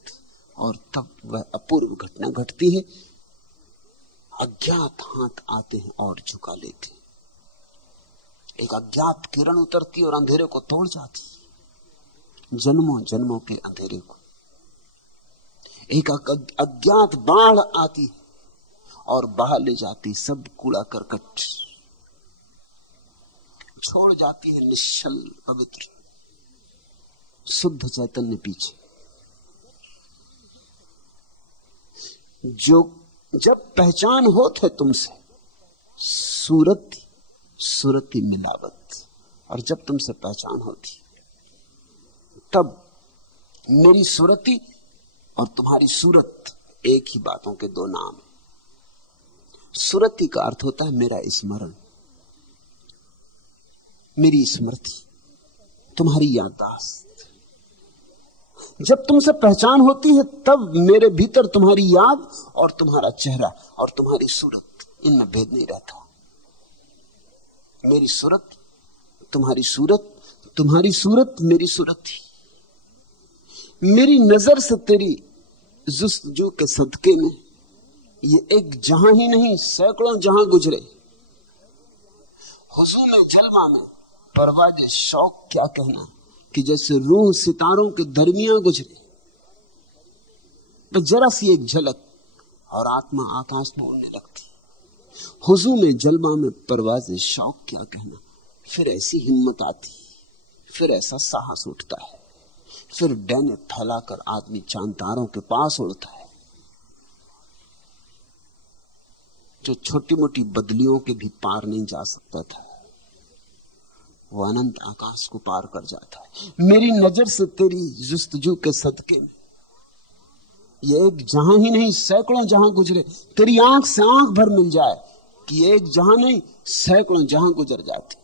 और तब वह अपूर्व घटना घटती है। अज्ञात हाथ आते हैं और झुका लेते हैं। एक अज्ञात किरण उतरती और अंधेरे को तोड़ जाती, जन्मों जन्मों के अंधेरे को। एक अज्ञात बाढ़ आती और बहा ले जाती सब कूड़ा करकट, छोड़ जाती है निश्चल पवित्र शुद्ध चैतन्य पीछे। जो जब पहचान होत है तुमसे, सूरत सूरती मिलावत, और जब तुमसे पहचान होती तब मेरी सूरती और तुम्हारी सूरत एक ही बातों के दो नाम है। सूरती का अर्थ होता है मेरा स्मरण, मेरी स्मृति, तुम्हारी याददाश्त। जब तुमसे पहचान होती है तब मेरे भीतर तुम्हारी याद और तुम्हारा चेहरा और तुम्हारी सूरत, इनमें भेद नहीं रहता। मेरी सूरत तुम्हारी सूरत, तुम्हारी सूरत मेरी सूरत थी। मेरी नजर से तेरी जुस्तजू के सदके में ये एक जहां ही नहीं सैकड़ों जहां गुजरे। हुजूम में जलवा में परवाज़े शौक क्या कहना, कि जैसे रूह सितारों के दरमियां गुजरे, बस जरा सी एक झलक और आत्मा आकाश में उड़ने लगती। हुजू में जलवा में परवाज़े शौक क्या कहना। फिर ऐसी हिम्मत आती, फिर ऐसा साहस उठता है, फिर डैने फैलाकर आदमी चांद तारों के पास उड़ता है। जो छोटी मोटी बदलियों के भी पार नहीं जा सकता था, वो अनंत आकाश को पार कर जाता है। मेरी नजर से तेरी जुस्तजू के सदके में ये एक जहां ही नहीं सैकड़ों जहां गुजरे। तेरी आंख से आंख भर मिल जाए कि एक जहां नहीं सैकड़ों जहां गुजर जाते।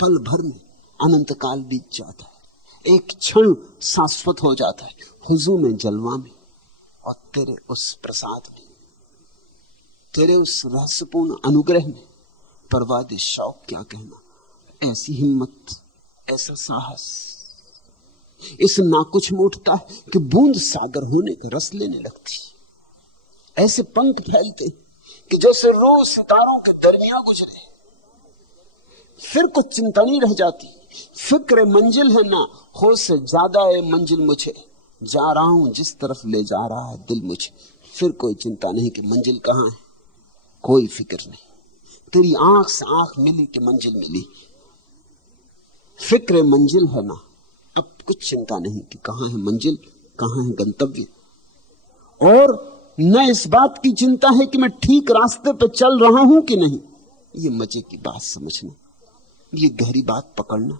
पल भर में अनंत काल बीत जाता है, एक क्षण शाश्वत हो जाता है हुजू में जलवा में और तेरे उस प्रसाद में, तेरे उस रहस्यपूर्ण अनुग्रह में। परवाज़े शौक क्या कहना। ऐसी हिम्मत, ऐसा साहस इस नाकुच में उठता है कि बूंद सागर होने का रस लेने लगती। ऐसे पंख फैलते कि जैसे रोज सितारों के दरमियां गुजरे। फिर कुछ चिंता नहीं रह जाती। फिक्र मंजिल है ना, हो से ज्यादा है मंजिल मुझे, जा रहा हूं जिस तरफ ले जा रहा है दिल मुझे। फिर कोई चिंता नहीं कि मंजिल कहां है, कोई फिक्र नहीं। तेरी आंख से आंख मिली कि मंजिल मिली। फिक्र मंजिल है ना, अब कुछ चिंता नहीं कि कहां है मंजिल, कहां है गंतव्य। और न इस बात की चिंता है कि मैं ठीक रास्ते पर चल रहा हूं कि नहीं। ये मजे की बात समझना, ये गहरी बात पकड़ना।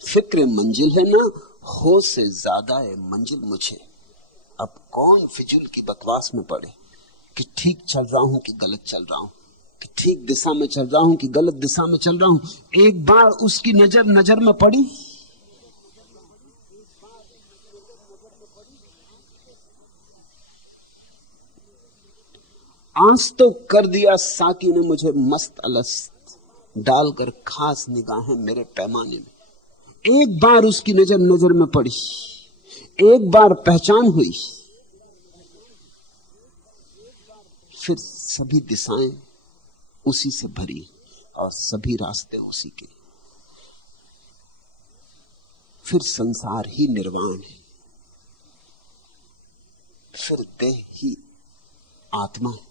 फिक्र मंजिल है ना, हो से ज्यादा है मंजिल मुझे। अब कौन फिजूल की बकवास में पड़े कि ठीक चल रहा हूं कि गलत चल रहा हूं, कि ठीक दिशा में चल रहा हूं कि गलत दिशा में चल रहा हूं। एक बार उसकी नजर में पड़ी, आज तो कर दिया साकी ने मुझे मस्त अलस्त, डालकर खास निगाहें मेरे पैमाने में। एक बार उसकी नजर में पड़ी, एक बार पहचान हुई, फिर सभी दिशाएं उसी से भरी और सभी रास्ते उसी के। फिर संसार ही निर्वाण है, फिर देह ही आत्मा है।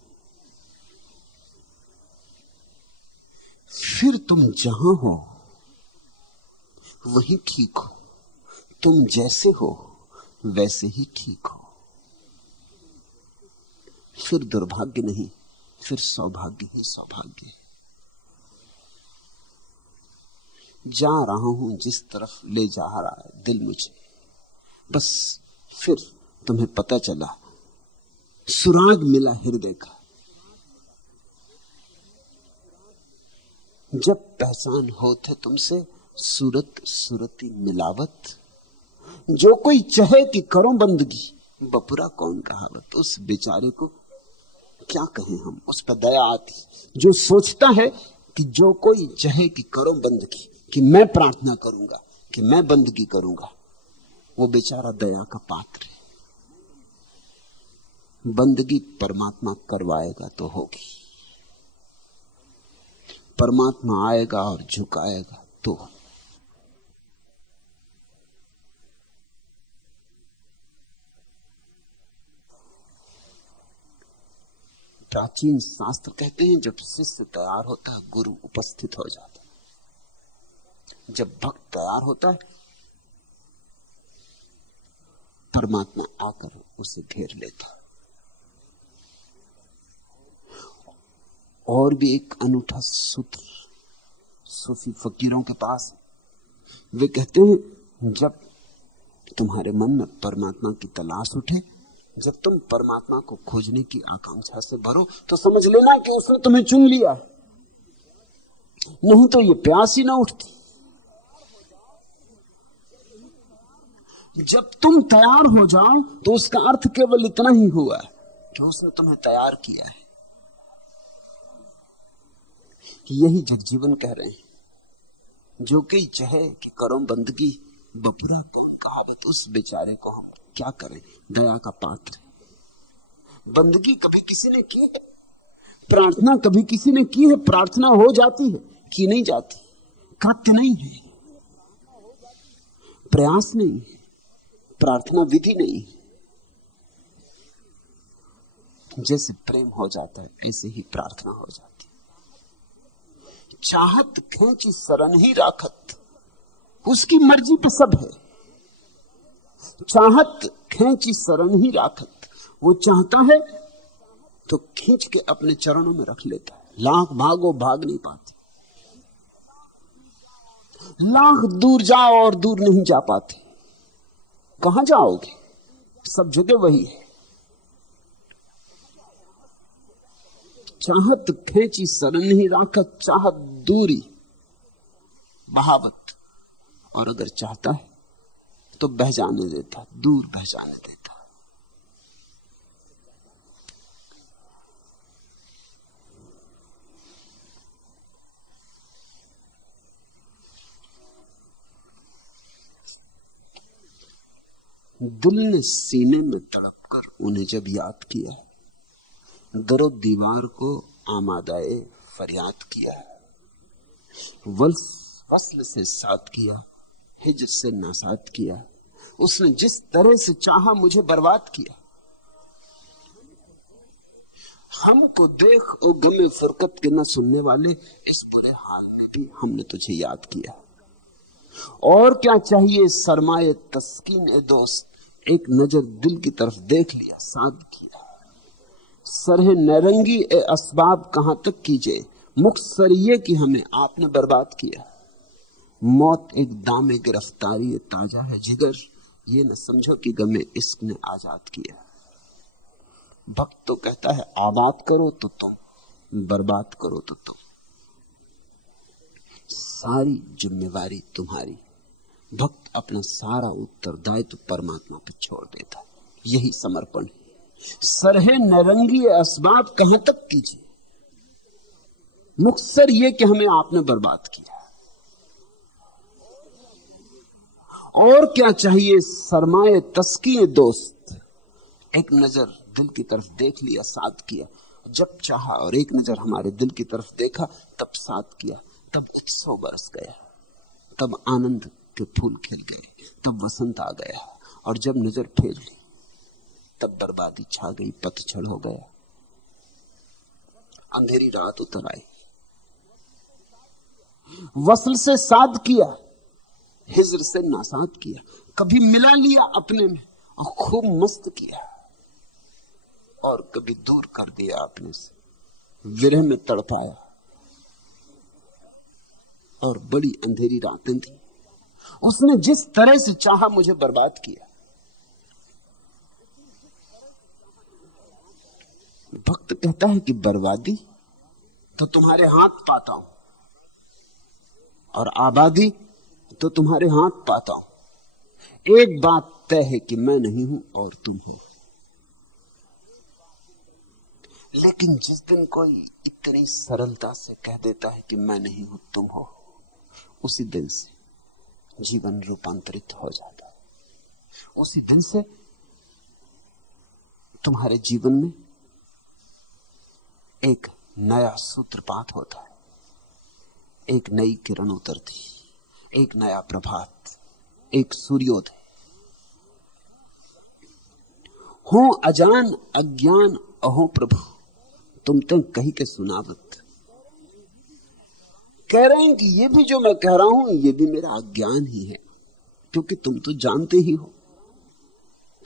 फिर तुम जहां हो वही ठीक हो, तुम जैसे हो वैसे ही ठीक हो। फिर दुर्भाग्य नहीं, फिर सौभाग्य ही सौभाग्य। जा रहा हूं जिस तरफ ले जा रहा है दिल मुझे, बस फिर तुम्हें पता चला, सुराग मिला हृदय का। जब पहचान होते तुमसे सूरत सूरती मिलावत। जो कोई चाहे कि करो बंदगी, बपुरा कौन कहावत। उस बेचारे को क्या कहें हम, उस पर दया आती। जो सोचता है कि जो कोई चाहे कि करो बंदगी, कि मैं प्रार्थना करूंगा, कि मैं बंदगी करूंगा, वो बेचारा दया का पात्र है। बंदगी परमात्मा करवाएगा तो होगी, परमात्मा आएगा और झुकाएगा तो। प्राचीन शास्त्र कहते हैं जब शिष्य तैयार होता है गुरु उपस्थित हो जाता है। जब भक्त तैयार होता है परमात्मा आकर उसे घेर लेता है। और भी एक अनूठा सूत्र सूफी फकीरों के पास है। वे कहते हैं जब तुम्हारे मन में परमात्मा की तलाश उठे, जब तुम परमात्मा को खोजने की आकांक्षा से भरो, तो समझ लेना कि उसने तुम्हें चुन लिया, नहीं तो ये प्यास ही ना उठती। जब तुम तैयार हो जाओ तो उसका अर्थ केवल इतना ही हुआ कि उसने तुम्हें तैयार किया है। यही जगजीवन कह रहे हैं, जो कोई चाहे कि करो बंदगी, बपुरा कौन कहावत। उस बेचारे को हम क्या करें, दया का पात्र। बंदगी कभी किसी ने की है, प्रार्थना कभी किसी ने की है, प्रार्थना हो जाती है कि नहीं जाती। कृत्य नहीं है, प्रयास नहीं है, प्रार्थना विधि नहीं है। जैसे प्रेम हो जाता है ऐसे ही प्रार्थना हो जाती है। चाहत खेची शरण ही राखत, उसकी मर्जी पे सब है। चाहत खेची शरण ही राखत, वो चाहता है तो खींच के अपने चरणों में रख लेता है। लाख भागो भाग नहीं पाते, लाख दूर जाओ और दूर नहीं जा पाते। कहां जाओगे, सब जगह वही है। चाहत खेची शरण ही राखत, चाहत दूरी बहावत, और अगर चाहता है तो बह जाने देता, दूर बह जाने देता। दिल ने सीने में तड़पकर उन्हें जब याद किया, दरो दीवार को आमादाए फरियाद किया, वस्ल से साथ किया, हिज्र से नासात किया, उसने जिस तरह से चाहा मुझे बर्बाद किया। हमको देख ओ गमे फुरकत के न सुनने वाले, इस बुरे हाल में भी हमने तुझे याद किया। और क्या चाहिए सरमाए तस्कीन ए दोस्त, एक नजर दिल की तरफ देख लिया, साध किया। सरहे नरंगी ए असबाब कहां तक कीजिए, मुख्तसर ये कि हमें आपने बर्बाद किया। मौत एक दामे गिरफ्तारी ए ताजा है जिगर, ये न समझो कि गमे इश्क ने आजाद किया। भक्त तो कहता है आबाद करो तो तुम, बर्बाद करो तो तुम, सारी जिम्मेवारी तुम्हारी। भक्त अपना सारा उत्तरदायित्व परमात्मा पर छोड़ देता, यही समर्पण है। सरहे नरंगी असबाब कहां तक कीजिए, मुख्तसर ये कि हमें आपने बर्बाद किया। और क्या चाहिए सरमाए तस्कीए दोस्त, एक नजर दिल की तरफ देख लिया, साथ किया। जब चाहा और एक नजर हमारे दिल की तरफ देखा, तब साथ किया, तब उत्सव बरस गया, तब आनंद के फूल खिल गए, तब वसंत आ गया। और जब नजर फेर ली तब बर्बादी छा गई, पतझड़ हो गया, अंधेरी रात उतर आई। वस्ल से साध किया, हिज्र से नासाद किया, कभी मिला लिया अपने में और खूब मस्त किया, और कभी दूर कर दिया अपने से, विरह में तड़पाया। और बड़ी अंधेरी रातें थी, उसने जिस तरह से चाहा मुझे बर्बाद किया। भक्त कहता है कि बर्बादी तो तुम्हारे हाथ पाता हूं, और आबादी तो तुम्हारे हाथ पाता हूं। एक बात तय है कि मैं नहीं हूं और तुम हो। लेकिन जिस दिन कोई इतनी सरलता से कह देता है कि मैं नहीं हूं तुम हो, उसी दिन से जीवन रूपांतरित हो जाता है। उसी दिन से तुम्हारे जीवन में एक नया सूत्रपात होता है, एक नई किरण उतरती, एक नया प्रभात, एक सूर्योदय। हो अजान अज्ञान अहो प्रभु, तुम तो कही के सुनावत। कह रहे हैं कि ये भी जो मैं कह रहा हूं ये भी मेरा अज्ञान ही है, क्योंकि तुम तो जानते ही हो,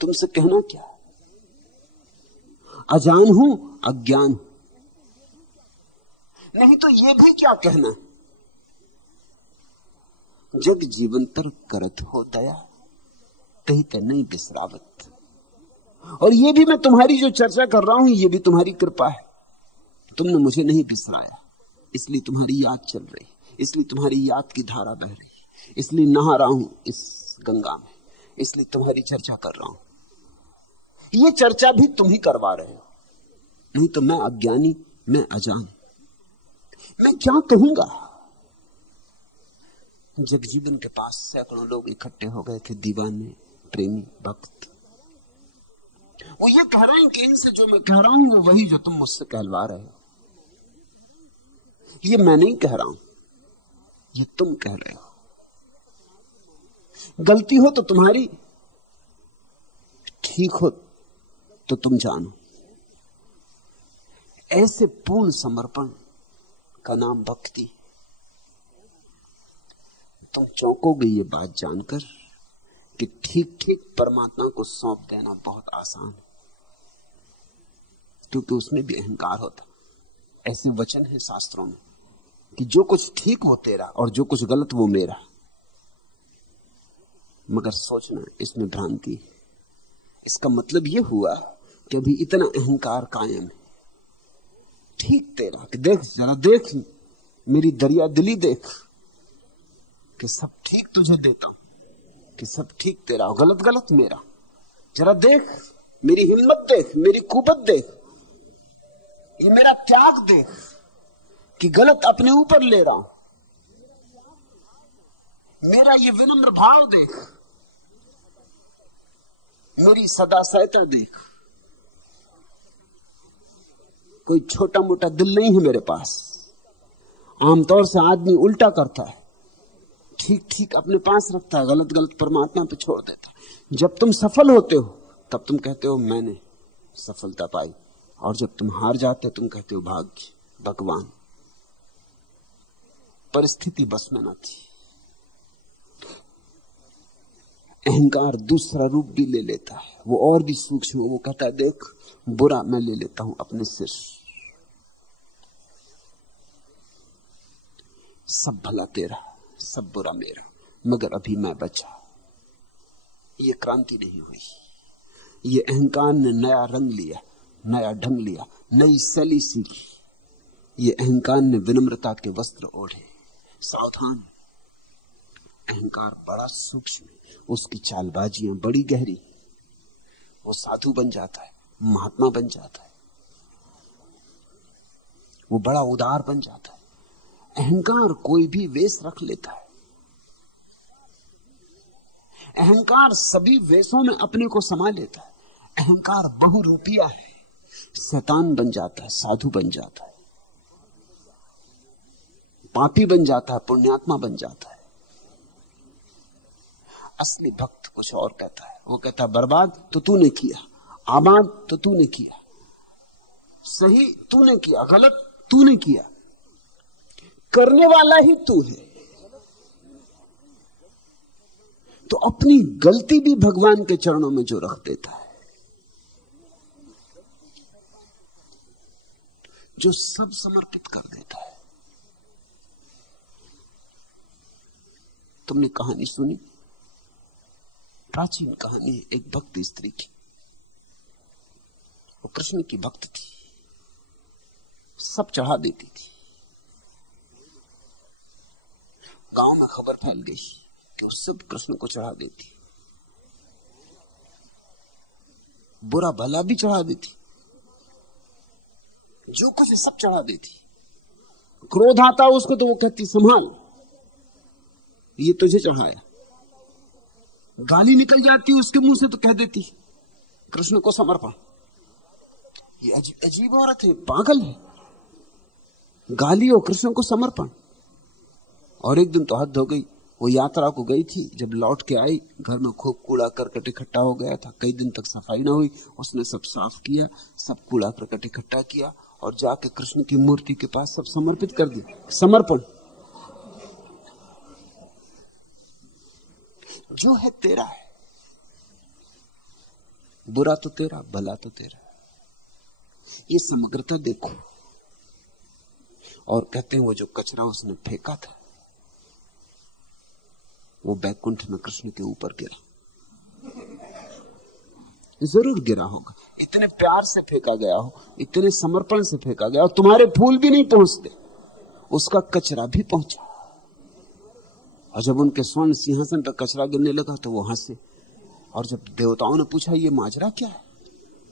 तुमसे कहना क्या। अजान हूं, अज्ञान हूं, नहीं तो ये भी क्या कहना। जग जीवन पर करत हो दया, कहीं ते नहीं बिसरावत। और ये भी मैं तुम्हारी जो चर्चा कर रहा हूं ये भी तुम्हारी कृपा है। तुमने मुझे नहीं बिसराया, इसलिए तुम्हारी याद चल रही, इसलिए तुम्हारी याद की धारा बह रही, इसलिए नहा रहा हूं इस गंगा में, इसलिए तुम्हारी चर्चा कर रहा हूं। ये चर्चा भी तुम ही करवा रहे हो, नहीं तो मैं अज्ञानी, मैं अजान, मैं क्या कहूंगा। जगजीवन के पास सैकड़ों लोग इकट्ठे हो गए थे, दीवाने, प्रेमी, भक्त। वो ये कह रहे हैं कि इनसे जो मैं कह रहा हूं वो वही जो तुम मुझसे कहलवा रहे हो। ये मैं नहीं कह रहा हूं, ये तुम कह रहे हो। गलती हो तो तुम्हारी, ठीक हो तो तुम जानो। ऐसे पूर्ण समर्पण का नाम भक्ति। तुम चौंकोगे ये बात जानकर कि ठीक ठीक परमात्मा को सौंप देना बहुत आसान है, क्योंकि उसमें भी अहंकार होता। ऐसे वचन है शास्त्रों में कि जो कुछ ठीक वो तेरा और जो कुछ गलत वो मेरा। मगर सोचना इसमें भ्रांति है। इसका मतलब यह हुआ कि अभी इतना अहंकार कायम है। ठीक तेरा कि देख, जरा देख, मेरी दरिया दिली देख कि सब ठीक तुझे देता हूं, कि सब ठीक तेरा और गलत गलत मेरा। जरा देख, मेरी हिम्मत देख, मेरी कुवत देख, ये मेरा त्याग देख कि गलत अपने ऊपर ले रहा हूं। मेरा ये विनम्र भाव देख, मेरी सदा सहता देख। कोई छोटा मोटा दिल नहीं है मेरे पास। आमतौर से आदमी उल्टा करता है, ठीक ठीक अपने पास रखता है, गलत गलत परमात्मा पे छोड़ देता है। जब तुम सफल होते हो तब तुम कहते हो मैंने सफलता पाई, और जब तुम हार जाते हो तुम कहते हो भाग्य, भगवान। परिस्थिति बस में न थी। अहंकार दूसरा रूप भी ले लेता है, वो और भी सूक्ष्म। वो कहता है देख, बुरा मैं ले लेता हूं अपने सिर, सब भला तेरा, सब बुरा मेरा, मगर अभी मैं बचा। ये क्रांति नहीं हुई। ये अहंकार ने नया रंग लिया, नया ढंग लिया, नई शैली सीखी। ये अहंकार ने विनम्रता के वस्त्र ओढ़े। सावधान, अहंकार बड़ा सूक्ष्म, उसकी चालबाजियां बड़ी गहरी। वो साधु बन जाता है, महात्मा बन जाता है, वो बड़ा उदार बन जाता है। अहंकार कोई भी वेश रख लेता है। अहंकार सभी वेशों में अपने को समा लेता है। अहंकार बहुरूपिया है, शैतान बन जाता है, साधु बन जाता है, पापी बन जाता है, पुण्यात्मा बन जाता है। असली भक्त कुछ और कहता है। वो कहता है बर्बाद तो तूने किया, आबाद तो तूने किया, सही तूने किया, गलत तूने किया, करने वाला ही तू है। तो अपनी गलती भी भगवान के चरणों में जो रख देता है, जो सब समर्पित कर देता है। तुमने कहानी सुनी, प्राचीन कहानी, एक भक्त स्त्री की। वो कृष्ण की भक्त थी, सब चढ़ा देती थी। गांव में खबर फैल गई कि वो सब कृष्ण को चढ़ा देती, बुरा भला भी चढ़ा देती, जो कुछ है सब चढ़ा देती। क्रोध आता उसको तो वो कहती संभाल, ये तुझे चढ़ाया। गाली निकल जाती उसके मुंह से तो कह देती कृष्ण को समर्पण। ये अजीब औरत है, पागल है, गाली और कृष्ण को समर्पण। और एक दिन तो हद हो गई। वो यात्रा को गई थी, जब लौट के आई घर में खूब कूड़ा करकट इकट्ठा हो गया था। कई दिन तक सफाई ना हुई, उसने सब साफ किया, सब कूड़ा करकट इकट्ठा किया और जाके कृष्ण की मूर्ति के पास सब समर्पित कर दिया। समर्पण। जो है तेरा है, बुरा तो तेरा, भला तो तेरा। ये समग्रता देखो। और कहते हैं वो जो कचरा उसने फेंका था वो बैकुंठ में कृष्ण के ऊपर गिरा। जरूर गिरा होगा, इतने प्यार से फेंका गया हो, इतने समर्पण से फेंका गया, और तुम्हारे फूल भी नहीं पहुंचते, उसका कचरा भी पहुंचा। और जब उनके स्वर्ण सिंहासन पर कचरा गिरने लगा तो वो हंसे। और जब देवताओं ने पूछा ये माजरा क्या है,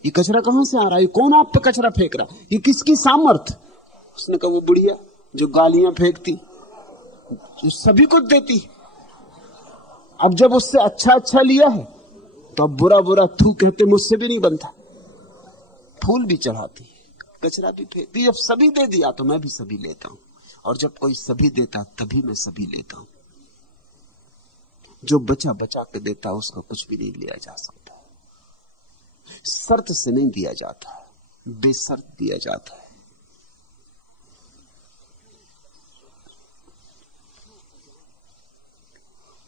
ये कचरा कहां से आ रहा है, कौन आप पे कचरा फेंक रहा, ये किसकी सामर्थ? उसने कहा वो बुढ़िया जो गालियां फेंकती, जो सभी को देती। अब जब उससे अच्छा अच्छा लिया है तो अब बुरा बुरा थू कहते मुझसे भी नहीं बनता। फूल भी चढ़ाती, कचरा भी फेंकती। जब सभी दे दिया तो मैं भी सभी लेता हूं। और जब कोई सभी देता तभी मैं सभी लेता हूं। जो बचा बचा के देता उसका कुछ भी नहीं लिया जा सकता। शर्त से नहीं दिया जाता, बेशर्त दिया जाता है।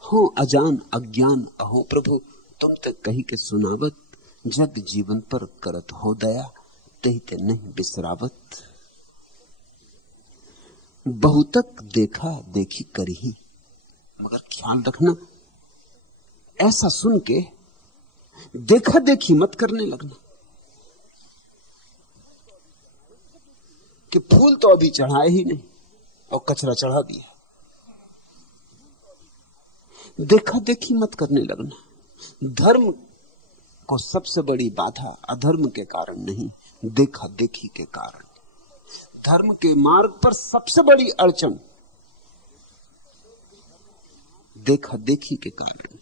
हो अजान अज्ञान अहो प्रभु, तुम तक कही के सुनावत, जग जीवन पर करत हो दया, तही ते नहीं बिसरावत। बहुतक देखा देखी करी, मगर ख्याल रखना ऐसा सुन के देखा देखी मत करने लगना कि फूल तो अभी चढ़ाए ही नहीं और कचरा चढ़ा दिया। देखा देखी मत करने लगना। धर्म को सबसे बड़ी बाधा अधर्म के कारण नहीं, देखा देखी के कारण। धर्म के मार्ग पर सबसे बड़ी अड़चन देखा देखी के कारण।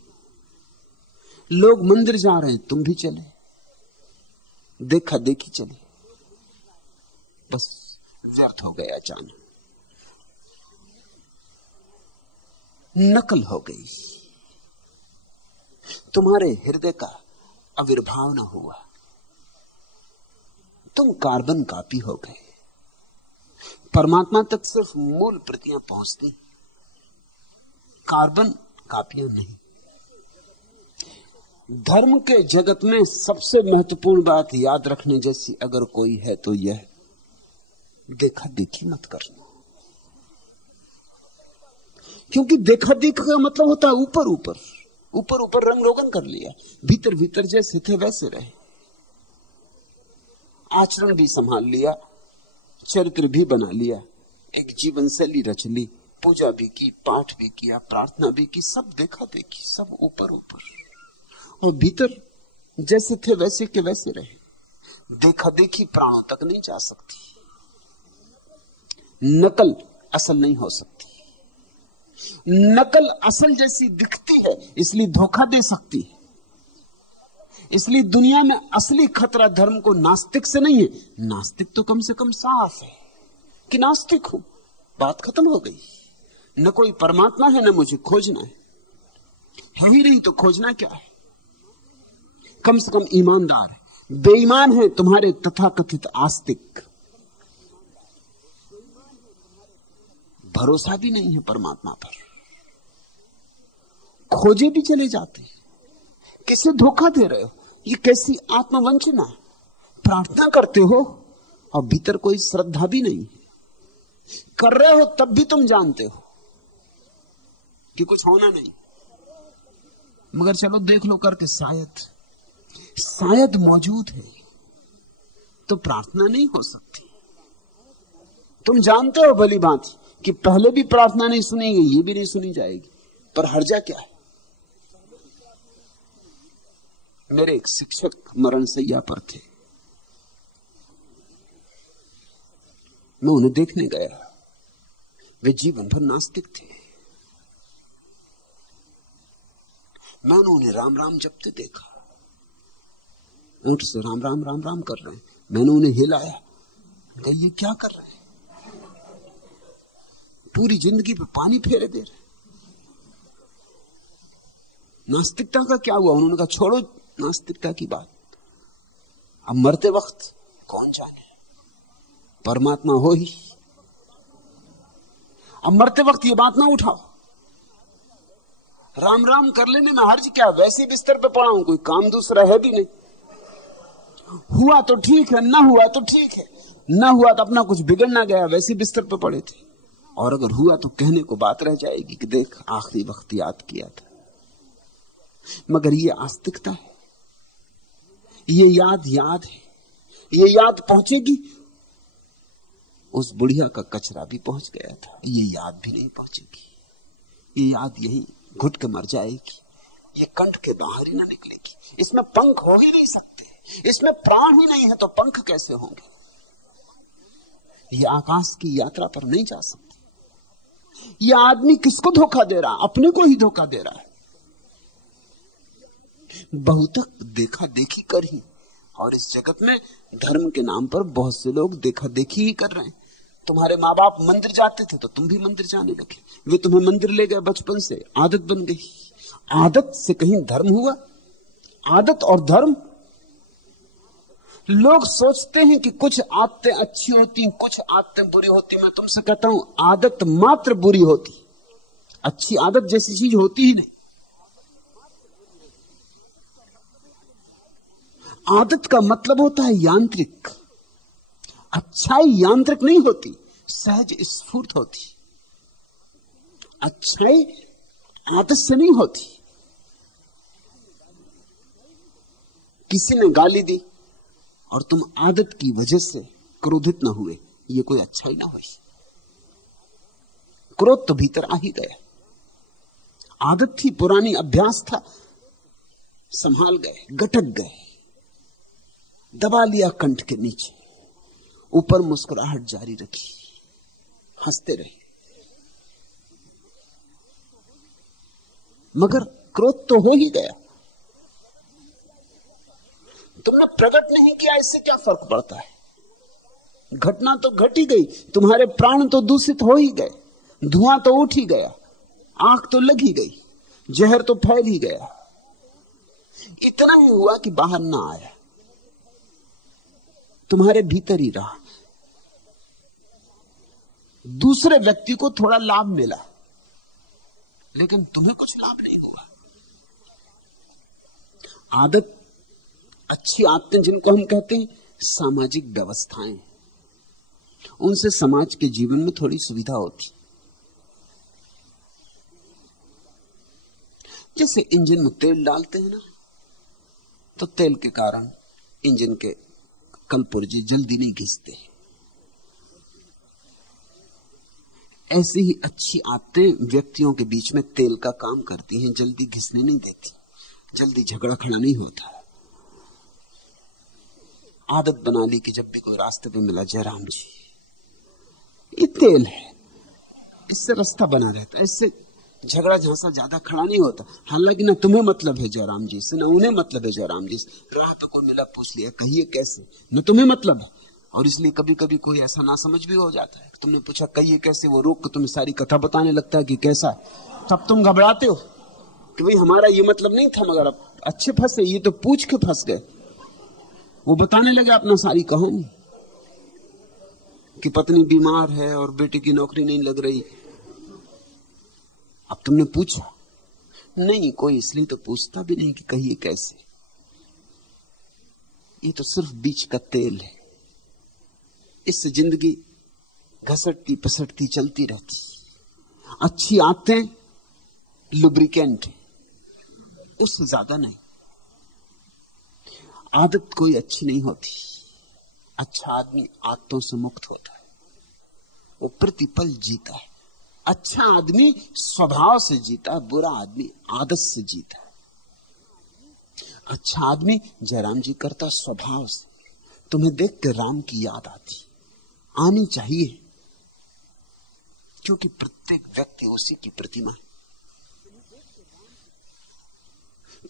लोग मंदिर जा रहे हैं, तुम भी चले, देखा देखी चले, बस व्यर्थ हो गया जाना, नकल हो गई, तुम्हारे हृदय का आविर्भाव न हुआ, तुम कार्बन कॉपी हो गए। परमात्मा तक सिर्फ मूल प्रतियां पहुंचती, कार्बन कॉपियां नहीं। धर्म के जगत में सबसे महत्वपूर्ण बात याद रखने जैसी अगर कोई है तो यह, देखा देखी मत करना। क्योंकि देखा देखा का मतलब होता है ऊपर ऊपर ऊपर ऊपर रंग रोगन कर लिया, भीतर भीतर जैसे थे वैसे रहे। आचरण भी संभाल लिया, चरित्र भी बना लिया, एक जीवन शैली रच ली, पूजा भी की, पाठ भी किया, प्रार्थना भी की, सब देखा देखी, सब ऊपर ऊपर, और भीतर जैसे थे वैसे के वैसे रहे। देखा देखी प्राणों तक नहीं जा सकती, नकल असल नहीं हो सकती। नकल असल जैसी दिखती है इसलिए धोखा दे सकती है। इसलिए दुनिया में असली खतरा धर्म को नास्तिक से नहीं है। नास्तिक तो कम से कम साफ है कि नास्तिक हूं, बात खत्म हो गई। न कोई परमात्मा है न मुझे खोजना है ही नहीं तो खोजना क्या है। कम से कम ईमानदार है। बेईमान है तुम्हारे तथाकथित आस्तिक, भरोसा भी नहीं है परमात्मा पर, खोजे भी चले जाते। किसे धोखा दे रहे हो? ये कैसी आत्मवंचना। प्रार्थना करते हो और भीतर कोई श्रद्धा भी नहीं कर रहे हो, तब भी तुम जानते हो कि कुछ होना नहीं, मगर चलो देख लो करके, शायद मौजूद है तो प्रार्थना नहीं हो सकती। तुम जानते हो भली बात कि पहले भी प्रार्थना नहीं सुनी गई, ये भी नहीं सुनी जाएगी, पर हर्जा क्या है। मेरे एक शिक्षक मरण शैया पर थे, मैं उन्हें देखने गया। वे जीवन भर नास्तिक थे। मैंने उन्हें राम राम जपते देखा, ऊंट से राम राम राम राम कर रहे हैं। मैंने उन्हें हिलाया, कहा ये क्या कर रहे हैं, पूरी जिंदगी पे पानी फेरे दे रहे। नास्तिकता का क्या हुआ? उन्होंने कहा छोड़ो नास्तिकता की बात, अब मरते वक्त कौन जाने, परमात्मा हो ही। अब मरते वक्त ये बात ना उठाओ, राम राम कर लेने में हर्ज क्या, वैसे बिस्तर पे पड़ा हूं, कोई काम दूसरा है भी नहीं। हुआ तो ठीक है, ना हुआ तो ठीक है, ना हुआ तो अपना कुछ बिगड़ ना गया, वैसे बिस्तर पे पड़े थे। और अगर हुआ तो कहने को बात रह जाएगी कि देख आखिरी वक्त याद किया था। मगर ये आस्तिकता है, ये याद है, ये याद पहुंचेगी। उस बुढ़िया का कचरा भी पहुंच गया था, ये याद भी नहीं पहुंचेगी। ये याद यही घुट के मर जाएगी, ये कंठ के बाहर ही ना निकलेगी। इसमें पंख हो ही नहीं सकते, इसमें प्राण ही नहीं है तो पंख कैसे होंगे। ये आकाश की यात्रा पर नहीं जा सकते। ये आदमी किसको धोखा दे रहा? अपने को ही धोखा दे रहा है। बहुतक देखा देखी कर ही, और इस जगत में धर्म के नाम पर बहुत से लोग देखा देखी ही कर रहे हैं। तुम्हारे माँ बाप मंदिर जाते थे तो तुम भी मंदिर जाने लगे, वे तुम्हें मंदिर ले गए बचपन से, आदत बन गई। आदत से कहीं धर्म हुआ? आदत और धर्म, लोग सोचते हैं कि कुछ आदतें अच्छी होती, कुछ आदतें बुरी होती। मैं तुमसे कहता हूं आदत मात्र बुरी होती, अच्छी आदत जैसी चीज होती ही नहीं। आदत का मतलब होता है यांत्रिक। अच्छाई यांत्रिक नहीं होती, सहज स्फूर्त होती। अच्छाई आदत से नहीं होती। किसी ने गाली दी और तुम आदत की वजह से क्रोधित न हुए, ये कोई अच्छाई ना हुई। क्रोध तो भीतर आ ही गया, आदत थी, पुरानी अभ्यास था, संभाल गए, गटक गए, दबा लिया कंठ के नीचे, ऊपर मुस्कुराहट जारी रखी, हंसते रहे। मगर क्रोध तो हो ही गया, तुमने प्रकट नहीं किया, इससे क्या फर्क पड़ता है? घटना तो घट ही गई, तुम्हारे प्राण तो दूषित हो ही गए, धुआं तो उठ ही गया, आंख तो लग ही गई, जहर तो फैल ही गया। इतना ही हुआ कि बाहर ना आया, तुम्हारे भीतर ही रहा। दूसरे व्यक्ति को थोड़ा लाभ मिला, लेकिन तुम्हें कुछ लाभ नहीं हुआ। आदत, अच्छी आदतें जिनको हम कहते हैं सामाजिक व्यवस्थाएं, उनसे समाज के जीवन में थोड़ी सुविधा होती। जैसे इंजन में तेल डालते हैं ना, तो तेल के कारण इंजन के कलपुर्जे जल्दी नहीं घिसते। ऐसी ही अच्छी आदतें व्यक्तियों के बीच में तेल का काम करती हैं, जल्दी घिसने नहीं देती, जल्दी झगड़ा खड़ा नहीं होता। आदत बना ली कि जब भी कोई रास्ते पे मिला, जयराम जी, ये तेल है, इससे रास्ता बना रहता है, इससे झगड़ा झांसा ज्यादा खड़ा नहीं होता। हालांकि ना तुम्हें मतलब है जयराम जी से, ना उन्हें मतलब है जयराम जी से। राह पे कोई मिला, पूछ लिया कहिए कैसे, न तुम्हें मतलब है। और इसलिए कभी कभी कोई ऐसा ना समझ भी हो जाता है, तुमने पूछा कहिए कैसे, वो रोक के तुम्हें सारी कथा बताने लगता है कि कैसा, तब तुम घबराते हो कि भाई हमारा ये मतलब नहीं था, मगर अब अच्छे फंसे, ये तो पूछ के फंस गए। वो बताने लगे अपना सारी कहानी कि पत्नी बीमार है और बेटे की नौकरी नहीं लग रही। अब तुमने पूछा नहीं, कोई इसलिए तो पूछता भी नहीं कि कहिए कैसे, ये तो सिर्फ बीच का तेल है, इससे जिंदगी घसटती पसटती चलती रहती। अच्छी आदतें लुब्रिकेंट है, उससे ज्यादा नहीं। आदत कोई अच्छी नहीं होती। अच्छा आदमी आदतों से मुक्त होता है, वो प्रतिपल जीता है। अच्छा आदमी स्वभाव से जीता है, बुरा आदमी आदत से जीता है। अच्छा आदमी, जयराम जी करता स्वभाव से। तुम्हें देख के राम की याद आनी चाहिए, क्योंकि प्रत्येक व्यक्ति उसी की प्रतिमा है।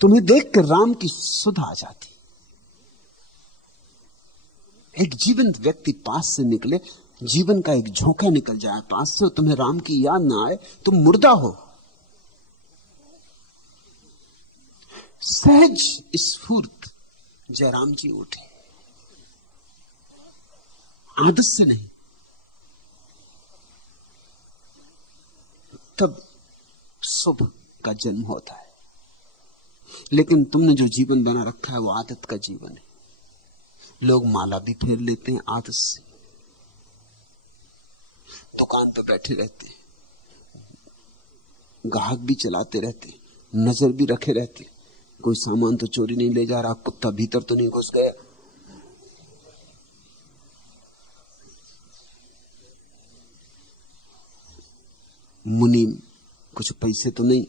तुम्हें देख कर राम की सुध आ जाती। एक जीवंत व्यक्ति पास से निकले, जीवन का एक झोंका निकल जाए पास से, तुम्हें राम की याद ना आए, तुम मुर्दा हो। सहज स्फूर्त जयराम जी उठे, आदत से नहीं। तब शुभ का जन्म होता है। लेकिन तुमने जो जीवन बना रखा है वो आदत का जीवन है। लोग माला भी फेर लेते हैं आदत से, दुकान पे बैठे रहते हैं, ग्राहक भी चलाते रहते, नजर भी रखे रहते, कोई सामान तो चोरी नहीं ले जा रहा, कुत्ता भीतर तो नहीं घुस गया। मुनीम कुछ पैसे तो नहीं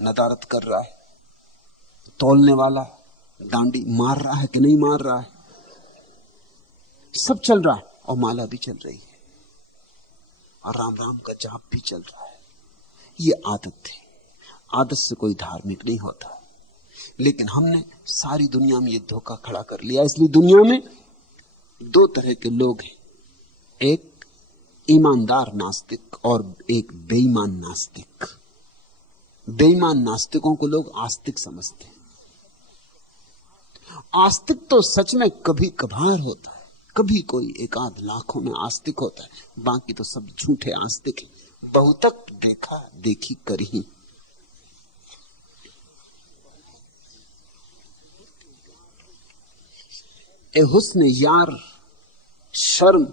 नदारत कर रहा है, तौलने वाला डांडी मार रहा है कि नहीं मार रहा है, सब चल रहा है और माला भी चल रही है और राम राम का जाप भी चल रहा है। ये आदत है। आदत से कोई धार्मिक नहीं होता। लेकिन हमने सारी दुनिया में ये धोखा खड़ा कर लिया, इसलिए दुनिया में दो तरह के लोग हैं, एक ईमानदार नास्तिक और एक बेईमान नास्तिक। बेईमान नास्तिकों को लोग आस्तिक समझते हैं। आस्तिक तो सच में कभी कभार होता है, कभी कोई एक आध लाखों में आस्तिक होता है, बाकी तो सब झूठे आस्तिक हैं। बहुतक देखा देखी करही। ए हुस्न यार शर्म,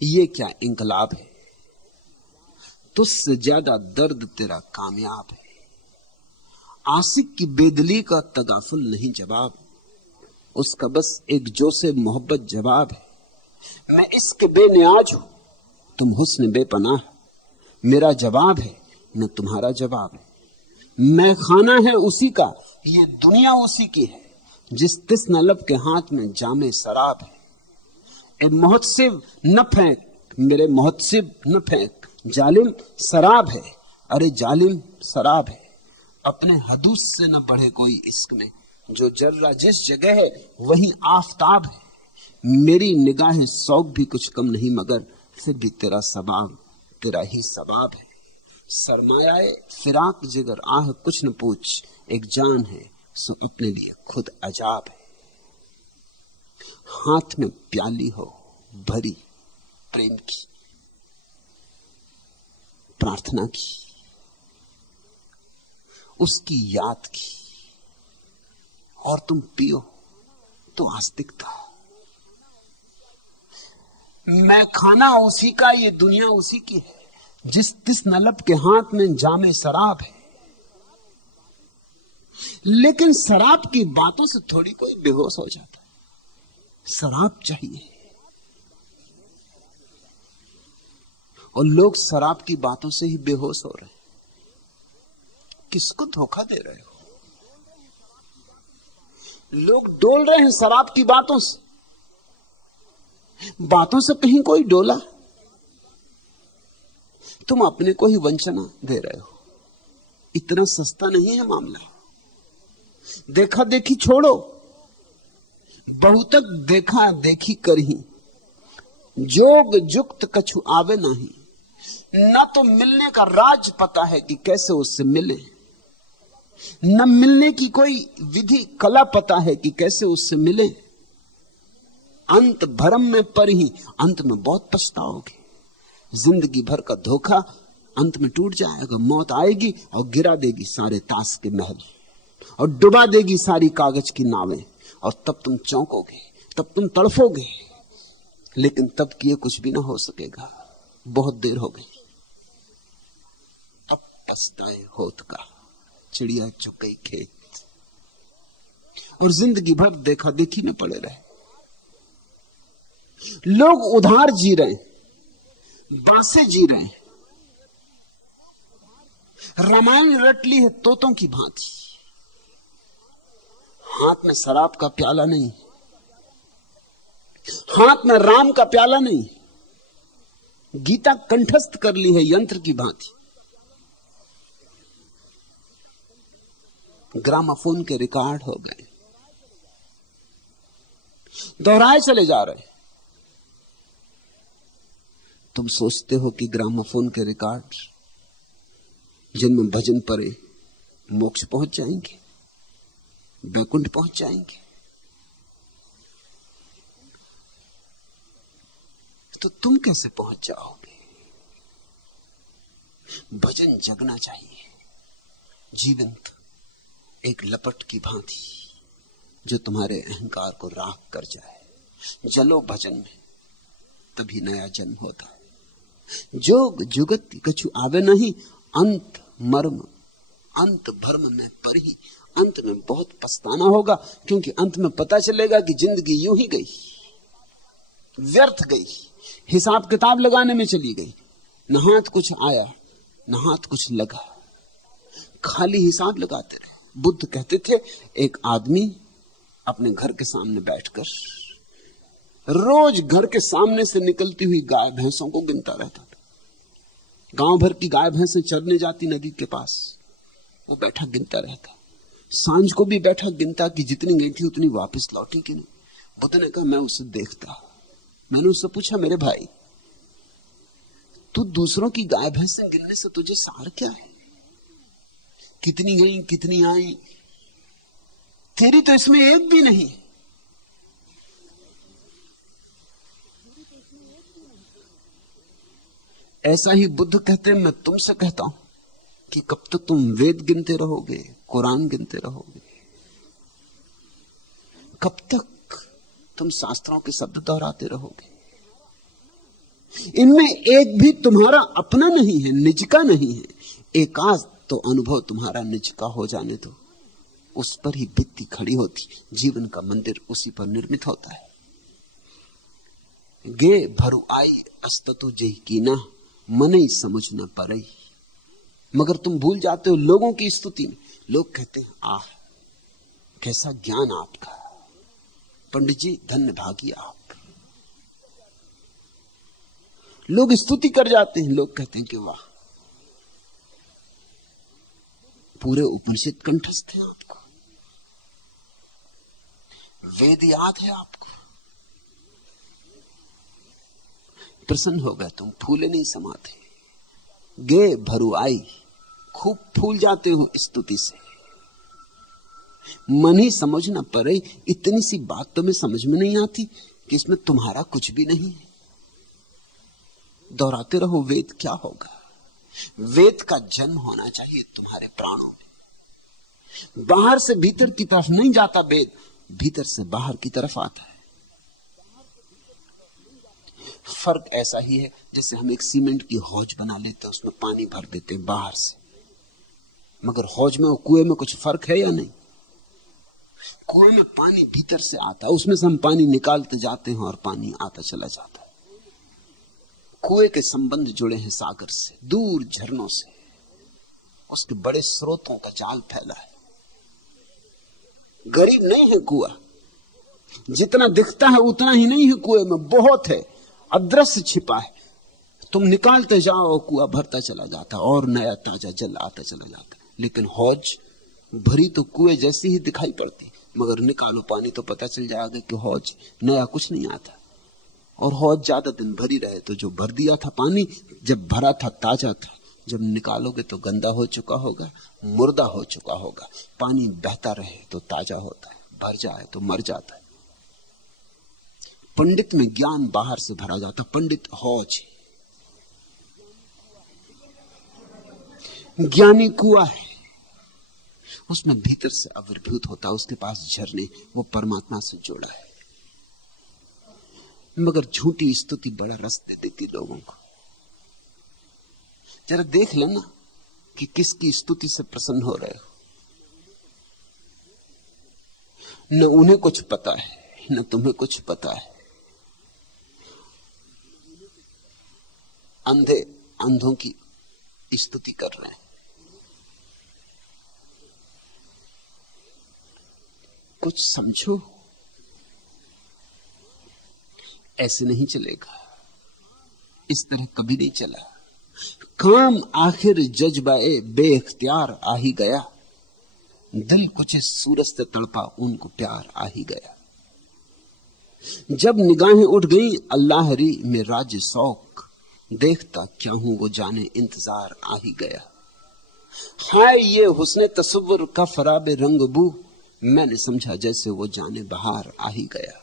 ये क्या इंकलाब है, तुझसे ज्यादा दर्द तेरा कामयाब है। आशिक की बेदली का तगाफुल नहीं जवाब, उसका बस एक जोसे मोहब्बत जवाब है। मैं इसके बेनियाज हूं, तुम हुस्न बेपनाह, मेरा जवाब है न तुम्हारा जवाब है। मैं खाना है उसी का, ये दुनिया उसी की है, जिस तिस नलब के हाथ में जामे शराब है। ए मोहतसिब न फेंक, मेरे मोहतसिब न फेंक, जालिम शराब है, अरे जालिम शराब है। अपने हदूस से न बढ़े कोई इश्क में, जो जर्रा जिस जगह है वही आफताब है। मेरी निगाहें शौक भी कुछ कम नहीं, मगर फिर भी तेरा सबाब तेरा ही सबाब है। सरमायाए फिराक जिगर आह कुछ न पूछ, एक जान है सो अपने लिए खुद अजाब है। हाथ में प्याली हो भरी प्रेम की, प्रार्थना की, उसकी याद की, और तुम पियो तो आस्तिकता। मैं खाना उसी का, ये दुनिया उसी की है, जिस तिस नलब के हाथ में जामे शराब है। लेकिन शराब की बातों से थोड़ी कोई बेहोश हो जाता है। शराब चाहिए, और लोग शराब की बातों से ही बेहोश हो रहे हैं। किसको धोखा दे रहे हो? लोग डोल रहे हैं शराब की बातों से, बातों से कहीं कोई डोला? तुम अपने को ही वंचना दे रहे हो। इतना सस्ता नहीं है मामला। देखा देखी छोड़ो, बहुतक देखा देखी करही, जोग जुक्त कछु आवे नहीं। न तो मिलने का राज पता है कि कैसे उससे मिले, न मिलने की कोई विधि कला पता है कि कैसे उससे मिले। अंत भरम में पर ही, अंत में बहुत पछताओगे। जिंदगी भर का धोखा अंत में टूट जाएगा। मौत आएगी और गिरा देगी सारे ताश के महल, और डुबा देगी सारी कागज की नावें, और तब तुम चौंकोगे, तब तुम तड़फोगे। लेकिन तब किए कुछ भी ना हो सकेगा, बहुत देर हो गई। अब पछताए होत का, चिड़िया चुग गई खेत। और जिंदगी भर देखा देखी में पड़े रहे। लोग उधार जी रहे हैं, बांसे जी रहे हैं, रामायण रट ली है तोतों की भांति। हाथ में शराब का प्याला नहीं, हाथ में राम का प्याला नहीं, गीता कंठस्थ कर ली है यंत्र की भांति। ग्रामाफोन के रिकॉर्ड हो गए, दोहराए चले जा रहे। तुम सोचते हो कि ग्रामाफोन के रिकॉर्ड जिनमें भजन पड़े मोक्ष पहुंच जाएंगे, बैकुंठ पहुंच जाएंगे? तो तुम कैसे पहुंच जाओगे? भजन जगना चाहिए, जीवंत, एक लपट की भांति जो तुम्हारे अहंकार को राख कर जाए। जलो भजन में, तभी नया जन्म होता है। जोग जुगत कछु आवे नहीं, अंत मर्म अंत भर्म में पर ही। अंत में बहुत पछताना होगा, क्योंकि अंत में पता चलेगा कि जिंदगी यूं ही गई, व्यर्थ गई, हिसाब किताब लगाने में चली गई। न हाथ कुछ आया न हाथ कुछ लगा, खाली हिसाब लगाते रहे। बुद्ध कहते थे, एक आदमी अपने घर के सामने बैठकर रोज घर के सामने से निकलती हुई गाय भैंसों को गिनता रहता था। गांव भर की गाय भैंसें चरने जाती नदी के पास, वो बैठा गिनता रहता। सांझ को भी बैठा गिनता कि जितनी गई थी उतनी वापस लौटी कि नहीं। बुद्ध ने कहा, मैं उसे देखता, मैंने उससे पूछा, मेरे भाई तू दूसरों की गाय भैंसें गिनने से तुझे सार क्या है? कितनी गई कितनी आई, तेरी तो इसमें एक भी नहीं। ऐसा ही बुद्ध कहते हैं, मैं तुमसे कहता हूं कि कब तक तुम वेद गिनते रहोगे, कुरान गिनते रहोगे? कब तक तुम शास्त्रों के शब्द दोहराते रहोगे? इनमें एक भी तुम्हारा अपना नहीं है, निज का नहीं है। एकाज तो अनुभव तुम्हारा निज का हो जाने दो, उस पर ही भित्ति खड़ी होती। जीवन का मंदिर उसी पर निर्मित होता है। गे भरु आई अस्ततु जही कीना, मनई समझ न परई। मगर तुम भूल जाते हो लोगों की स्तुति में। लोग कहते हैं, आह कैसा ज्ञान आपका, पंडित जी धन्य भागी आप। लोग स्तुति कर जाते हैं, लोग कहते हैं कि वाह पूरे उपनिषद कंठस्थ है आपको, वेद याद है आपको। प्रसन्न हो गए तुम, फूले नहीं समाते। गे भरु आई, खूब फूल जाते हो स्तुति से। मन ही समझ न पड़े, इतनी सी बात तुम्हें समझ में नहीं आती कि इसमें तुम्हारा कुछ भी नहीं है। दोहराते रहो वेद, क्या होगा? वेद का जन्म होना चाहिए तुम्हारे प्राणों में। बाहर से भीतर की तरफ नहीं जाता वेद, भीतर से बाहर की तरफ आता है। फर्क ऐसा ही है जैसे हम एक सीमेंट की हौज बना लेते हैं, उसमें पानी भर देते हैं बाहर से, मगर हौज में और कुएं में कुछ फर्क है या नहीं? कुएं में पानी भीतर से आता है, उसमें से हम पानी निकालते जाते हैं और पानी आता चला जाता है। कुएं के संबंध जुड़े हैं सागर से, दूर झरनों से, उसके बड़े स्रोतों का जाल फैला है। गरीब नहीं है कुआं, जितना दिखता है उतना ही नहीं है, कुएं में बहुत है, अदृश्य छिपा है। तुम निकालते जाओ, कुआं भरता चला जाता और नया ताजा जल आता चला जाता। लेकिन हौज भरी तो कुएं जैसी ही दिखाई पड़ती, मगर निकालो पानी तो पता चल जाएगा कि हौज नया कुछ नहीं आता। और हौज ज्यादा दिन भरी रहे तो जो भर दिया था पानी, जब भरा था ताजा था, जब निकालोगे तो गंदा हो चुका होगा, मुर्दा हो चुका होगा। पानी बहता रहे तो ताजा होता है, भर जाए तो मर जाता है। पंडित में ज्ञान बाहर से भरा जाता, पंडित हौज है। ज्ञानी कुआं है, उसमें भीतर से आविर्भूत होता, उसके पास झरने, वो परमात्मा से जोड़ा है। मगर झूठी स्तुति बड़ा रस दे देती लोगों को। जरा देख लेना कि किसकी स्तुति से प्रसन्न हो रहे हो। न उन्हें कुछ पता है, न तुम्हें कुछ पता है। अंधे अंधों की स्तुति कर रहे हैं। कुछ समझो, ऐसे नहीं चलेगा, इस तरह कभी नहीं चला। काम आखिर जज्बाए बेख्तियार आ ही गया, दिल कुछ सूरज से तड़पा उनको प्यार आ ही गया। जब निगाहें उठ गई अल्लाह री में राज शौक, देखता क्या हूं वो जाने इंतजार आ ही गया। हाय ये हुस्ने तसव्वुर का फराबे रंगबू, मैंने समझा जैसे वो जाने बहार आ ही गया।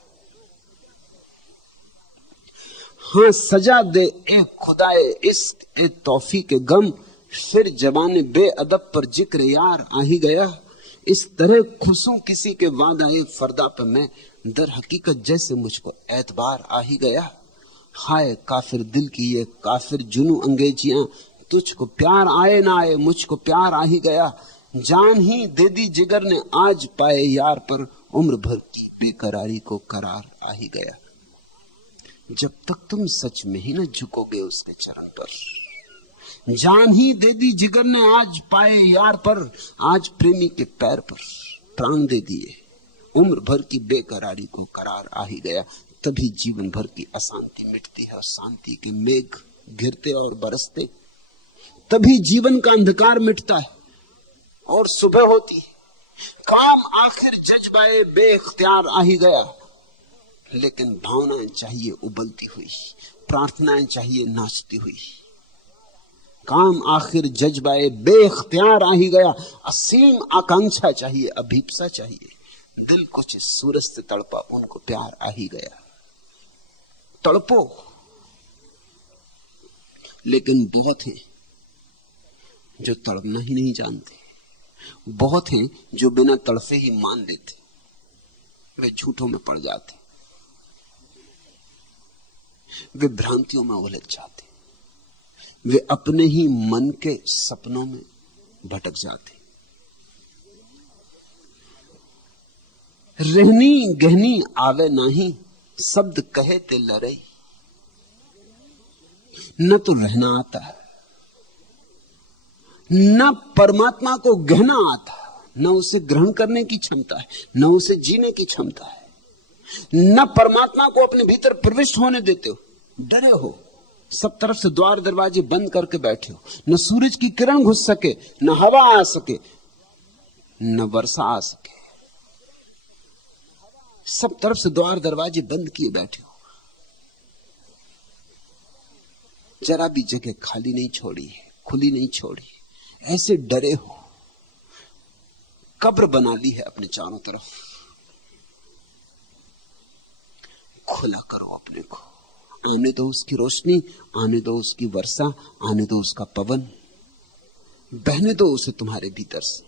हाँ सजा दे ए खुदाए इश्क ए तौफीक गम, फिर जबाने बेअदब पर जिक्र यार आ ही गया। इस तरह खुशूं किसी के वादाए फरदा पे मैं, दर हकीकत जैसे मुझको एतबार आ ही गया। हाय काफिर दिल की ये काफिर जुनू अंगेजियां, तुझको प्यार आए ना आए मुझको प्यार आ ही गया। जान ही दे दी जिगर ने आज पाए यार पर, उम्र भर की बेकरारी को करार आ ही गया। जब तक तुम सच में ही न झुकोगे उसके चरण पर, जान ही दे दी जिगर ने आज पाए यार पर, आज प्रेमी के पैर पर प्राण दे दिए, उम्र भर की बेकरारी को करार आ ही गया। तभी जीवन भर की अशांति मिटती है और शांति के मेघ घिरते और बरसते। तभी जीवन का अंधकार मिटता है और सुबह होती है। काम आखिर जज्बाए बेख्तियार आ ही गया। लेकिन भावनाएं चाहिए उबलती हुई, प्रार्थनाएं चाहिए नाचती हुई। काम आखिर जज्बाए बेख्तियार आ ही गया, असीम आकांक्षा चाहिए, अभीप्सा चाहिए। दिल कुछ सूरज से तड़पा, उनको प्यार आ ही गया। तड़पो। लेकिन बहुत हैं जो तड़पना ही नहीं जानते, बहुत हैं जो बिना तड़पे ही मान लेते, वे झूठों में पड़ जाते, वे भ्रांतियों में उलझ जाते, वे अपने ही मन के सपनों में भटक जाते। रहनी गहनी आवे नाही, शब्द कहे ते लड़ई। न तो रहना आता, न परमात्मा को गहना आता, न उसे ग्रहण करने की क्षमता है, न उसे जीने की क्षमता है, न परमात्मा को अपने भीतर प्रविष्ट होने देते हो। डरे हो, सब तरफ से द्वार दरवाजे बंद करके बैठे हो। न सूरज की किरण घुस सके, न हवा आ सके, न वर्षा आ सके। सब तरफ से द्वार दरवाजे बंद किए बैठे हो, जरा भी जगह खाली नहीं छोड़ी है, खुली नहीं छोड़ी। ऐसे डरे हो, कब्र बना ली है अपने चारों तरफ। खुला करो अपने को, आने दो उसकी रोशनी, आने दो उसकी वर्षा, आने दो उसका पवन, बहने दो उसे तुम्हारे भीतर से।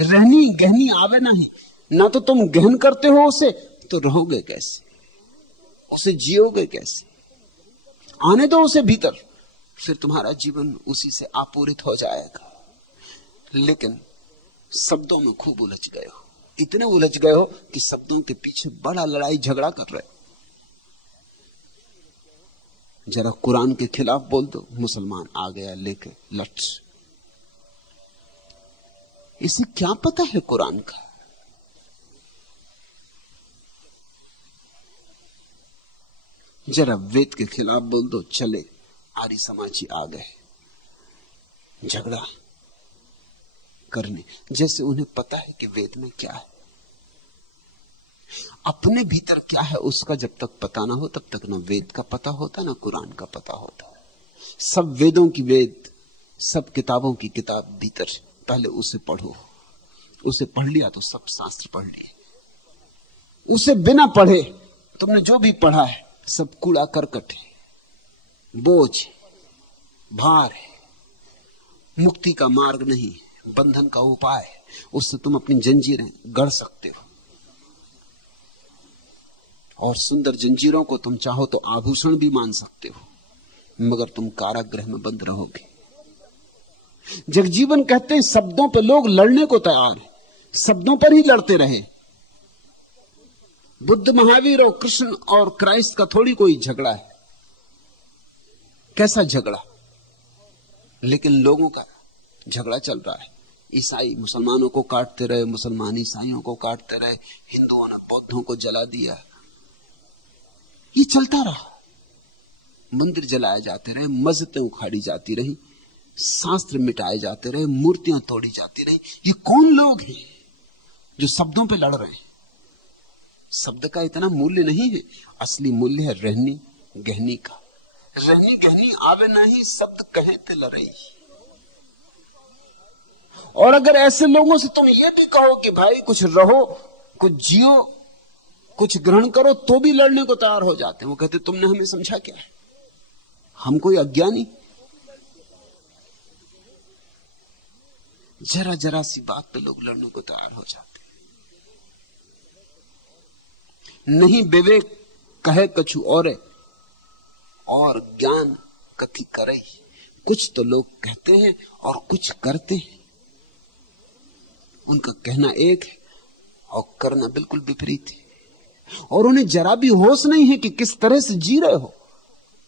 रहनी गहनी आवे नहीं, ना तो तुम गहन करते हो उसे, तो रहोगे कैसे, उसे जियोगे कैसे। आने दो उसे भीतर, फिर तुम्हारा जीवन उसी से आपूरित हो जाएगा। लेकिन शब्दों में खूब उलझ गए हो, इतने उलझ गए हो कि शब्दों के पीछे बड़ा लड़ाई झगड़ा कर रहे हो। जरा कुरान के खिलाफ बोल दो, मुसलमान आ गया लेके लठ। इसे क्या पता है कुरान का। जरा वेद के खिलाफ बोल दो, चले आर्य समाजी आ गए झगड़ा करने, जैसे उन्हें पता है कि वेद में क्या है। अपने भीतर क्या है उसका जब तक पता ना हो, तब तक ना वेद का पता होता, ना कुरान का पता होता। सब वेदों की वेद, सब किताबों की किताब भीतर, पहले उसे पढ़ो। उसे पढ़ लिया तो सब शास्त्र पढ़ लिए। उसे बिना पढ़े तुमने जो भी पढ़ा है सब कूड़ा करकट है, बोझ, भार है, मुक्ति का मार्ग नहीं, बंधन का उपाय है। उससे तुम अपनी जंजीरें गढ़ सकते हो, और सुंदर जंजीरों को तुम चाहो तो आभूषण भी मान सकते हो, मगर तुम कारागृह में बंद रहोगे। जगजीवन कहते हैं शब्दों पर लोग लड़ने को तैयार है, शब्दों पर ही लड़ते रहे। बुद्ध, महावीर और कृष्ण और क्राइस्ट का थोड़ी कोई झगड़ा है। कैसा झगड़ा, लेकिन लोगों का झगड़ा चल रहा है। ईसाई मुसलमानों को काटते रहे, मुसलमान ईसाइयों को काटते रहे, हिंदुओं ने बौद्धों को जला दिया, ये चलता रहा। मंदिर जलाए जाते रहे, मस्जिदें उखाड़ी जाती रही, शास्त्र मिटाए जाते रहे, मूर्तियां तोड़ी जाती रही। ये कौन लोग हैं जो शब्दों पे लड़ रहे हैं? शब्द का इतना मूल्य नहीं है, असली मूल्य है रहनी गहनी का। रहनी गहनी आवे नहीं, शब्द कहे ते लड़ई। और अगर ऐसे लोगों से तुम ये भी कहो कि भाई कुछ रहो, कुछ जियो, कुछ ग्रहण करो, तो भी लड़ने को तैयार हो जाते हैं। वो कहते तुमने हमें समझा क्या है, हम कोई अज्ञानी? जरा जरा सी बात पे लोग लड़ने को तैयार हो जाते। नहीं विवेक कहे कछु और ज्ञान कथी करे। कुछ तो लोग कहते हैं और कुछ करते हैं, उनका कहना एक है और करना बिल्कुल विपरीत है। और उन्हें जरा भी होश नहीं है कि किस तरह से जी रहे हो।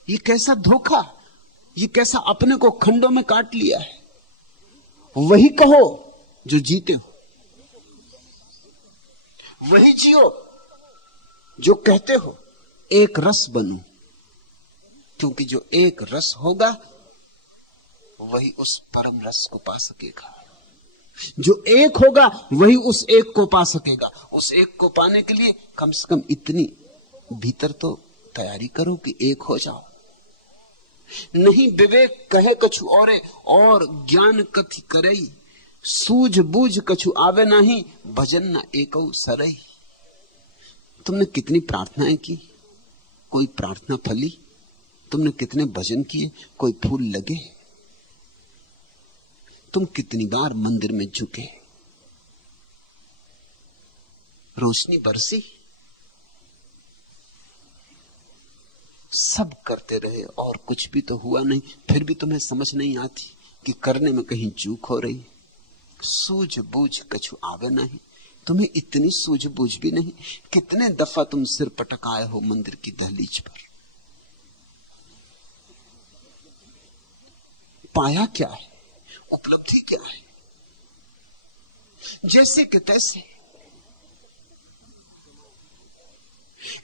ये कैसा धोखा, ये कैसा अपने को खंडों में काट लिया है। वही कहो जो जीते हो, वही जियो जो कहते हो। एक रस बनो, क्योंकि जो एक रस होगा वही उस परम रस को पा सकेगा। जो एक होगा वही उस एक को पा सकेगा। उस एक को पाने के लिए कम से कम इतनी भीतर तो तैयारी करो कि एक हो जाओ। नहीं विवेक कहे कछु और ज्ञान कथि करई, सूझ बूझ कछु आवे नहीं, भजन न एकौ सरई। तुमने कितनी प्रार्थनाएं की, कोई प्रार्थना फली? तुमने कितने भजन किए, कोई फूल लगे? तुम कितनी बार मंदिर में झुके, रोशनी बरसी? सब करते रहे और कुछ भी तो हुआ नहीं। फिर भी तुम्हें समझ नहीं आती कि करने में कहीं चूक हो रही। सूझ बूझ कछु आवे नहीं, तुम्हें इतनी सूझबूझ भी नहीं। कितने दफा तुम सिर पटकाए हो मंदिर की दहलीज पर। पाया क्या है, उपलब्धि क्या है? जैसे कि तैसे।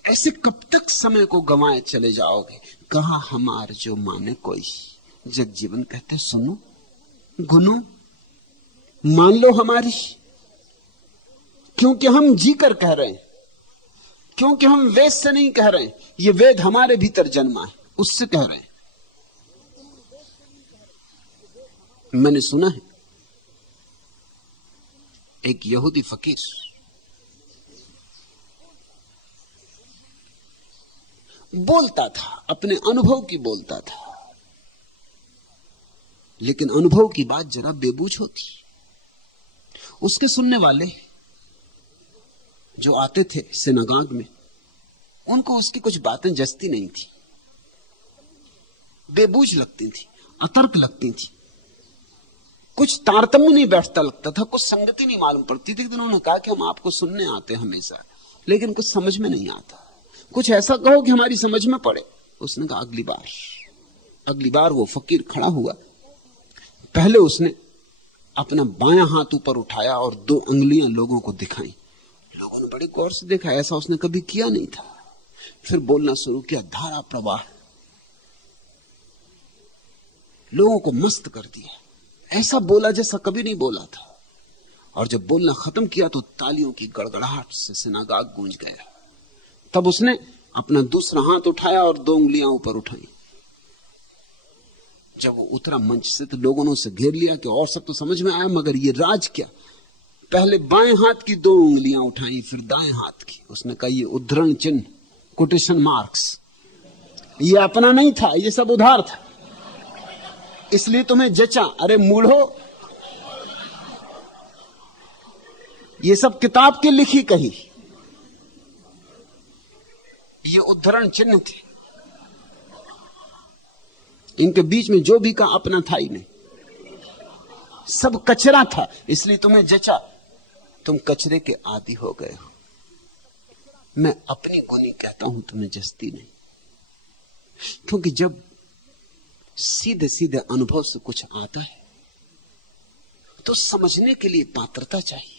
ऐसे कब तक समय को गंवाए चले जाओगे? कहा हमार जो माने कोई। जगजीवन कहते सुनो गुनो मान लो हमारी, क्योंकि हम जी कर कह रहे हैं, क्योंकि हम वेद से नहीं कह रहे हैं। ये वेद हमारे भीतर जन्मा है, उससे कह रहे हैं। मैंने सुना है एक यहूदी फकीर बोलता था, अपने अनुभव की बोलता था, लेकिन अनुभव की बात जरा बेबूझ होती। उसके सुनने वाले जो आते थे सिनागाग में, उनको उसकी कुछ बातें जचती नहीं थी, बेबूझ लगती थी, अतर्क लगती थी, कुछ तारतम्य नहीं बैठता लगता था, कुछ संगति नहीं मालूम पड़ती थी। उन्होंने कहा कि हम आपको सुनने आते हैं हमेशा, लेकिन कुछ समझ में नहीं आता, कुछ ऐसा कहो कि हमारी समझ में पड़े। उसने कहा अगली बार वो फकीर खड़ा हुआ। पहले उसने अपना बायां हाथ ऊपर उठाया और 2 उंगलियां लोगों को दिखाई। लोगों ने बड़े गौर से देखा, ऐसा उसने कभी किया नहीं था। फिर बोलना शुरू किया, धारा प्रवाह, लोगों को मस्त कर दिया। ऐसा बोला जैसा कभी नहीं बोला था। और जब बोलना खत्म किया तो तालियों की गड़गड़ाहट से सिनागाग गूंज गया। तब उसने अपना दूसरा हाथ उठाया और 2 उंगलियां ऊपर उठाई। जब वो उतरा मंच से तो लोगों ने उसे घेर लिया कि और सब तो समझ में आया, मगर ये राज क्या? पहले बाएं हाथ की 2 उंगलियां उठाई, फिर दाएं हाथ की। उसने कहा ये उद्धरण चिन्ह, कोटेशन मार्क्स, ये अपना नहीं था, ये सब उधार था, इसलिए तुम्हें जचा। अरे मूढ़ो, ये सब किताब की लिखी कही, ये उद्धरण चिन्ह थे। इनके बीच में जो भी कहा अपना था ही नहीं, सब कचरा था, इसलिए तुम्हें जचा। तुम कचरे के आदी हो गए हो। मैं अपनी गुनी कहता हूं, तुम्हें जचती नहीं। क्योंकि जब सीधे सीधे अनुभव से कुछ आता है तो समझने के लिए पात्रता चाहिए।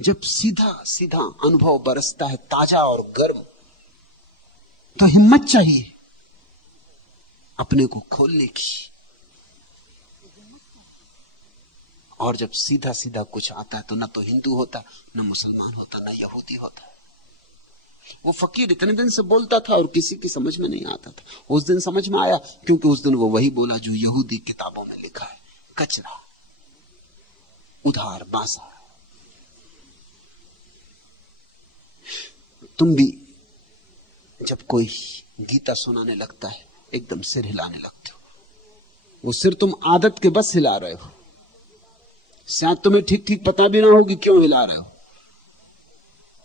जब सीधा सीधा अनुभव बरसता है, ताजा और गर्म, तो हिम्मत चाहिए अपने को खोलने की। और जब सीधा सीधा कुछ आता है तो ना तो हिंदू होता, ना मुसलमान होता, ना यहूदी होता। वो फकीर इतने दिन से बोलता था और किसी की समझ में नहीं आता था। उस दिन समझ में आया, क्योंकि उस दिन वो वही बोला जो यहूदी किताबों में लिखा है, कचरा, उधार, बासा। तुम भी जब कोई गीता सुनाने लगता है एकदम सिर हिलाने लगते हो। वो सिर तुम आदत के बस हिला रहे हो, शायद तुम्हें ठीक ठीक पता भी ना हो कि क्यों हिला रहे हो।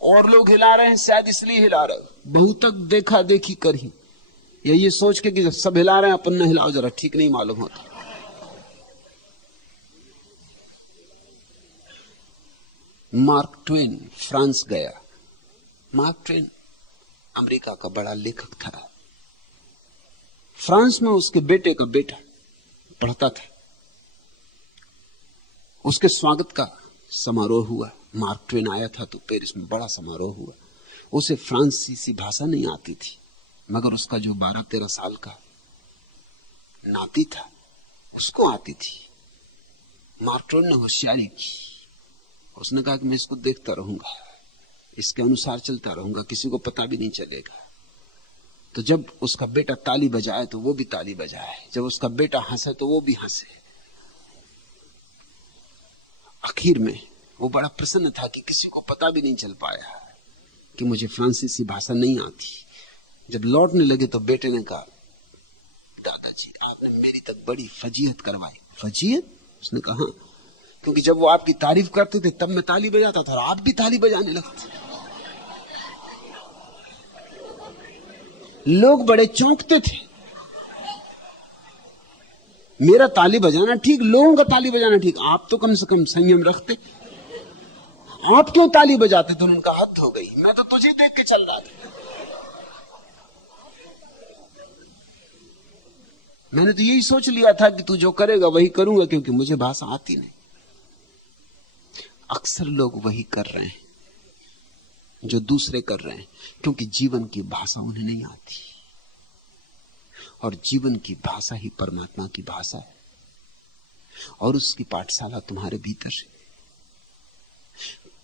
और लोग हिला रहे हैं, शायद इसलिए हिला रहे हो। बहुत तक देखा देखी कर ही, या ये सोच के कि सब हिला रहे हैं अपन न हिलाओ, जरा ठीक नहीं मालूम होता। मार्क ट्वेन फ्रांस गया। मार्क ट्वेन अमेरिका का बड़ा लेखक था। फ्रांस में उसके बेटे का बेटा पढ़ता था। उसके स्वागत का समारोह हुआ। मार्क ट्वेन आया था तो पेरिस में बड़ा समारोह हुआ। उसे फ्रांसीसी भाषा नहीं आती थी, मगर उसका जो 12-13 साल का नाती था उसको आती थी। मार्क ट्वेन ने होशियारी की। उसने कहा कि मैं इसको देखता रहूंगा, इसके अनुसार चलता रहूंगा, किसी को पता भी नहीं चलेगा। तो जब उसका बेटा ताली बजाए तो वो भी ताली बजाए, जब उसका बेटा हंसे तो वो भी हंसे। आखिर में वो बड़ा प्रसन्न था कि किसी को पता भी नहीं चल पाया कि मुझे फ्रांसीसी भाषा नहीं आती। जब लौटने लगे तो बेटे ने कहा, दादाजी आपने मेरी तक बड़ी फजीहत करवाई। फजीहत? उसने कहा हाँ, क्योंकि जब वो आपकी तारीफ करते थे तब मैं ताली बजाता था और आप भी ताली बजाने लगते। लोग बड़े चौंकते थे। मेरा ताली बजाना ठीक, लोगों का ताली बजाना ठीक, आप तो कम से कम संयम रखते। आप क्यों ताली बजाते थे? उनका हद हो गई, मैं तो तुझे देख के चल रहा था। मैंने तो यही सोच लिया था कि तू जो करेगा वही करूंगा, क्योंकि मुझे भाषा आती नहीं। अक्सर लोग वही कर रहे हैं जो दूसरे कर रहे हैं, क्योंकि जीवन की भाषा उन्हें नहीं आती, और जीवन की भाषा ही परमात्मा की भाषा है, और उसकी पाठशाला तुम्हारे भीतर है।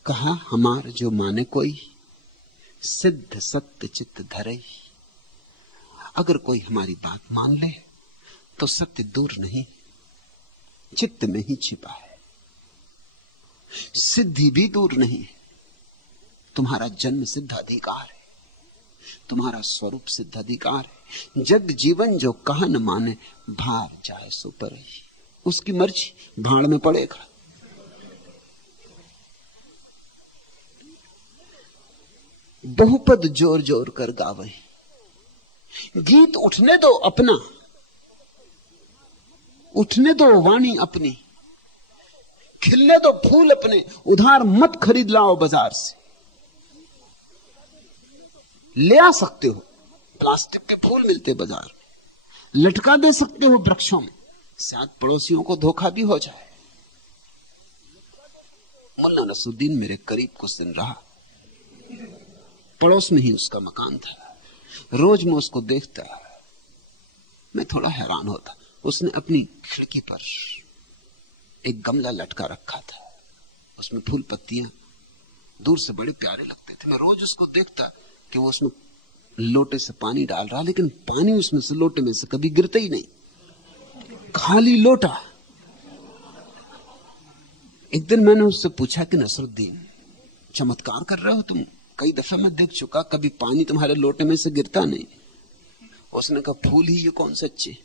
कहा हमार जो माने कोई, सिद्ध सत्य चित्त धरे। अगर कोई हमारी बात मान ले तो सत्य दूर नहीं, चित्त में ही छिपा है। सिद्धि भी दूर नहीं है। तुम्हारा जन्म सिद्ध अधिकार है, तुम्हारा स्वरूप सिद्ध अधिकार है। जग जीवन जो कहा न माने, भार जाए सो पर ही। उसकी मर्जी, भाड़ में पड़ेगा। बहुपद जोर जोर कर गावे, गीत उठने दो अपना, उठने दो वाणी अपनी, खिलने दो फूल अपने, उधार मत खरीद लाओ बाजार से। ले आ सकते हो, प्लास्टिक के फूल मिलते बाजार में, लटका दे सकते हो वृक्षों में, शायद पड़ोसियों को धोखा भी हो जाए। मुल्ला नसरुद्दीन मेरे करीब कुछ दिन रहा, पड़ोस में ही उसका मकान था। रोज मैं उसको देखता, मैं थोड़ा हैरान होता। उसने अपनी खिड़की पर एक गमला लटका रखा था, उसमें फूल पत्तियां दूर से बड़े प्यारे लगते थे। मैं रोज उसको देखता कि वो उसमें लोटे से पानी डाल रहा, लेकिन पानी उसमें से, लोटे में से कभी गिरता ही नहीं, खाली लोटा। एक दिन मैंने उससे पूछा कि नसरुद्दीन, चमत्कार कर रहे हो तुम? कई दफा मैं देख चुका, कभी पानी तुम्हारे लोटे में से गिरता नहीं। उसने कहा फूल ही ये कौन सच्चे।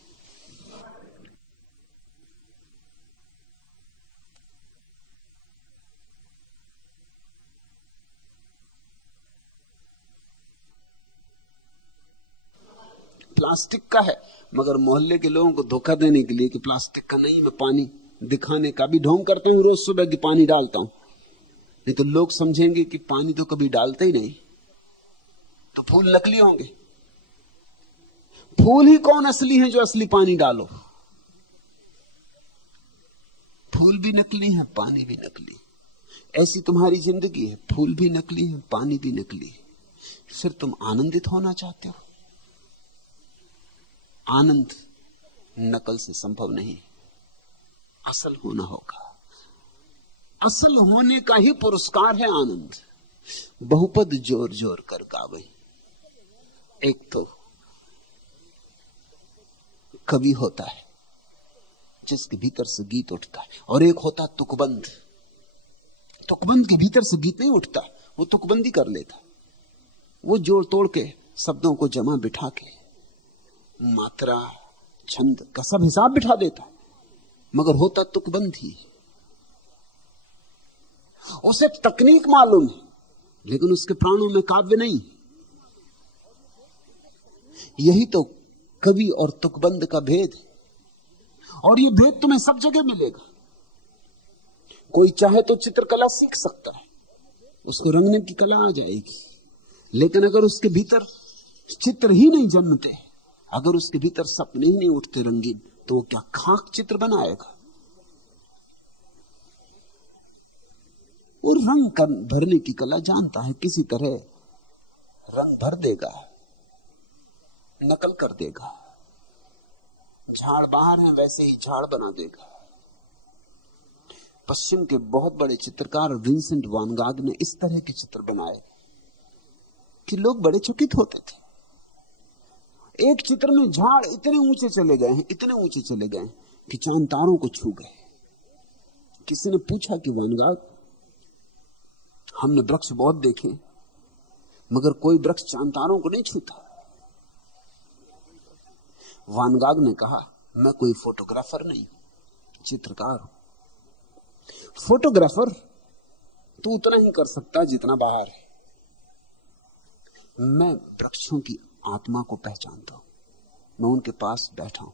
प्लास्टिक का है, मगर मोहल्ले के लोगों को धोखा देने के लिए कि प्लास्टिक का नहीं, मैं पानी दिखाने का भी ढोंग करता हूं रोज सुबह कि पानी डालता हूं, नहीं तो लोग समझेंगे कि पानी तो कभी डालते ही नहीं, तो फूल नकली होंगे। फूल ही कौन असली है जो असली पानी डालो? फूल भी नकली है, पानी भी नकली। ऐसी तुम्हारी जिंदगी है, फूल भी नकली है, पानी भी नकली है। फिर तुम आनंदित होना चाहते हो? आनंद नकल से संभव नहीं, असल होना होगा। असल होने का ही पुरस्कार है आनंद। बहुपद जोर जोर कर गावे। एक तो कवि होता है जिसके भीतर से गीत उठता है, और एक होता तुकबंद। तुकबंद के भीतर से गीत नहीं उठता, वो तुकबंदी कर लेता, वो जोड़ तोड़ के शब्दों को जमा बिठा के मात्रा छंद का सब हिसाब बिठा देता, मगर होता तुकबंद ही। उसे तकनीक मालूम है, लेकिन उसके प्राणों में काव्य नहीं। यही तो कवि और तुकबंद का भेद है, और ये भेद तुम्हें सब जगह मिलेगा। कोई चाहे तो चित्रकला सीख सकता है, उसको रंगने की कला आ जाएगी, लेकिन अगर उसके भीतर चित्र ही नहीं जन्मते, अगर उसके भीतर सपने ही नहीं उठते रंगीन, तो वो क्या खाक चित्र बनाएगा? वो रंग भरने की कला जानता है, किसी तरह रंग भर देगा, नकल कर देगा। झाड़ बाहर है, वैसे ही झाड़ बना देगा। पश्चिम के बहुत बड़े चित्रकार विंसेंट वान गॉग ने इस तरह के चित्र बनाए कि लोग बड़े चकित होते थे। एक चित्र में झाड़ इतने ऊंचे चले गए हैं, इतने ऊंचे चले गए हैं कि चांद तारों को छू गए। किसी ने पूछा कि वान गॉग, हमने वृक्ष बहुत देखे मगर कोई वृक्ष चांद तारों को नहीं छूता। वान गॉग ने कहा, मैं कोई फोटोग्राफर नहीं, चित्रकार हूं। फोटोग्राफर तो उतना ही कर सकता जितना बाहर है। मैं वृक्षों की आत्मा को पहचानता हूं। मैं उनके पास बैठा हूं।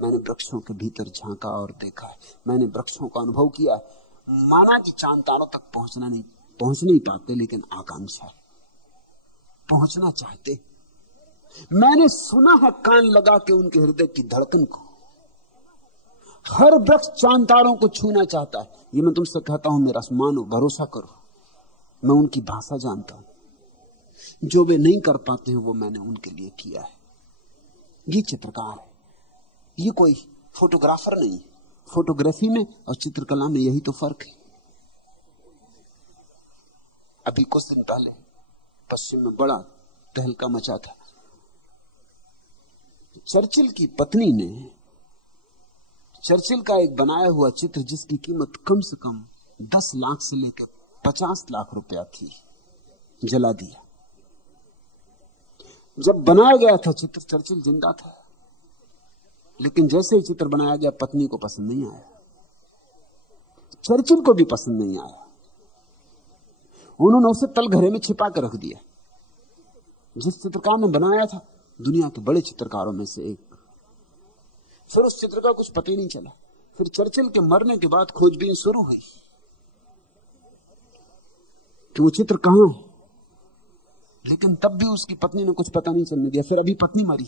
मैंने वृक्षों के भीतर झांका और देखा है। मैंने वृक्षों का अनुभव किया है। माना कि चांद तारों तक पहुंच नहीं पाते, लेकिन आकांक्षा है, पहुंचना चाहते। मैंने सुना है कान लगा के उनके हृदय की धड़कन को। हर वृक्ष चांद तारों को छूना चाहता है। ये मैं तुमसे कहता हूं, मेरा मानो, भरोसा करो, मैं उनकी भाषा जानता हूं। जो वे नहीं कर पाते हैं वो मैंने उनके लिए किया है। ये चित्रकार है, ये कोई फोटोग्राफर नहीं है। फोटोग्राफी में और चित्रकला में यही तो फर्क है। अभी कुछ दिन पहले पश्चिम में बड़ा तहलका मचा था। चर्चिल की पत्नी ने चर्चिल का एक बनाया हुआ चित्र, जिसकी कीमत कम से कम 10 लाख से लेकर 50 लाख रुपया थी, जला दिया। जब बनाया गया था चित्र, चर्चिल जिंदा था, लेकिन जैसे ही चित्र बनाया गया पत्नी को पसंद नहीं आया, चर्चिल को भी पसंद नहीं आया। उन्होंने उसे तलघरे में छिपा कर रख दिया। जिस चित्रकार ने बनाया था दुनिया के बड़े चित्रकारों में से एक। फिर उस चित्र का कुछ पता ही नहीं चला। फिर चर्चिल के मरने के बाद खोजबीन शुरू हुई कि वो चित्र कहां है, लेकिन तब भी उसकी पत्नी ने कुछ पता नहीं चलने दिया। फिर अभी पत्नी मरी।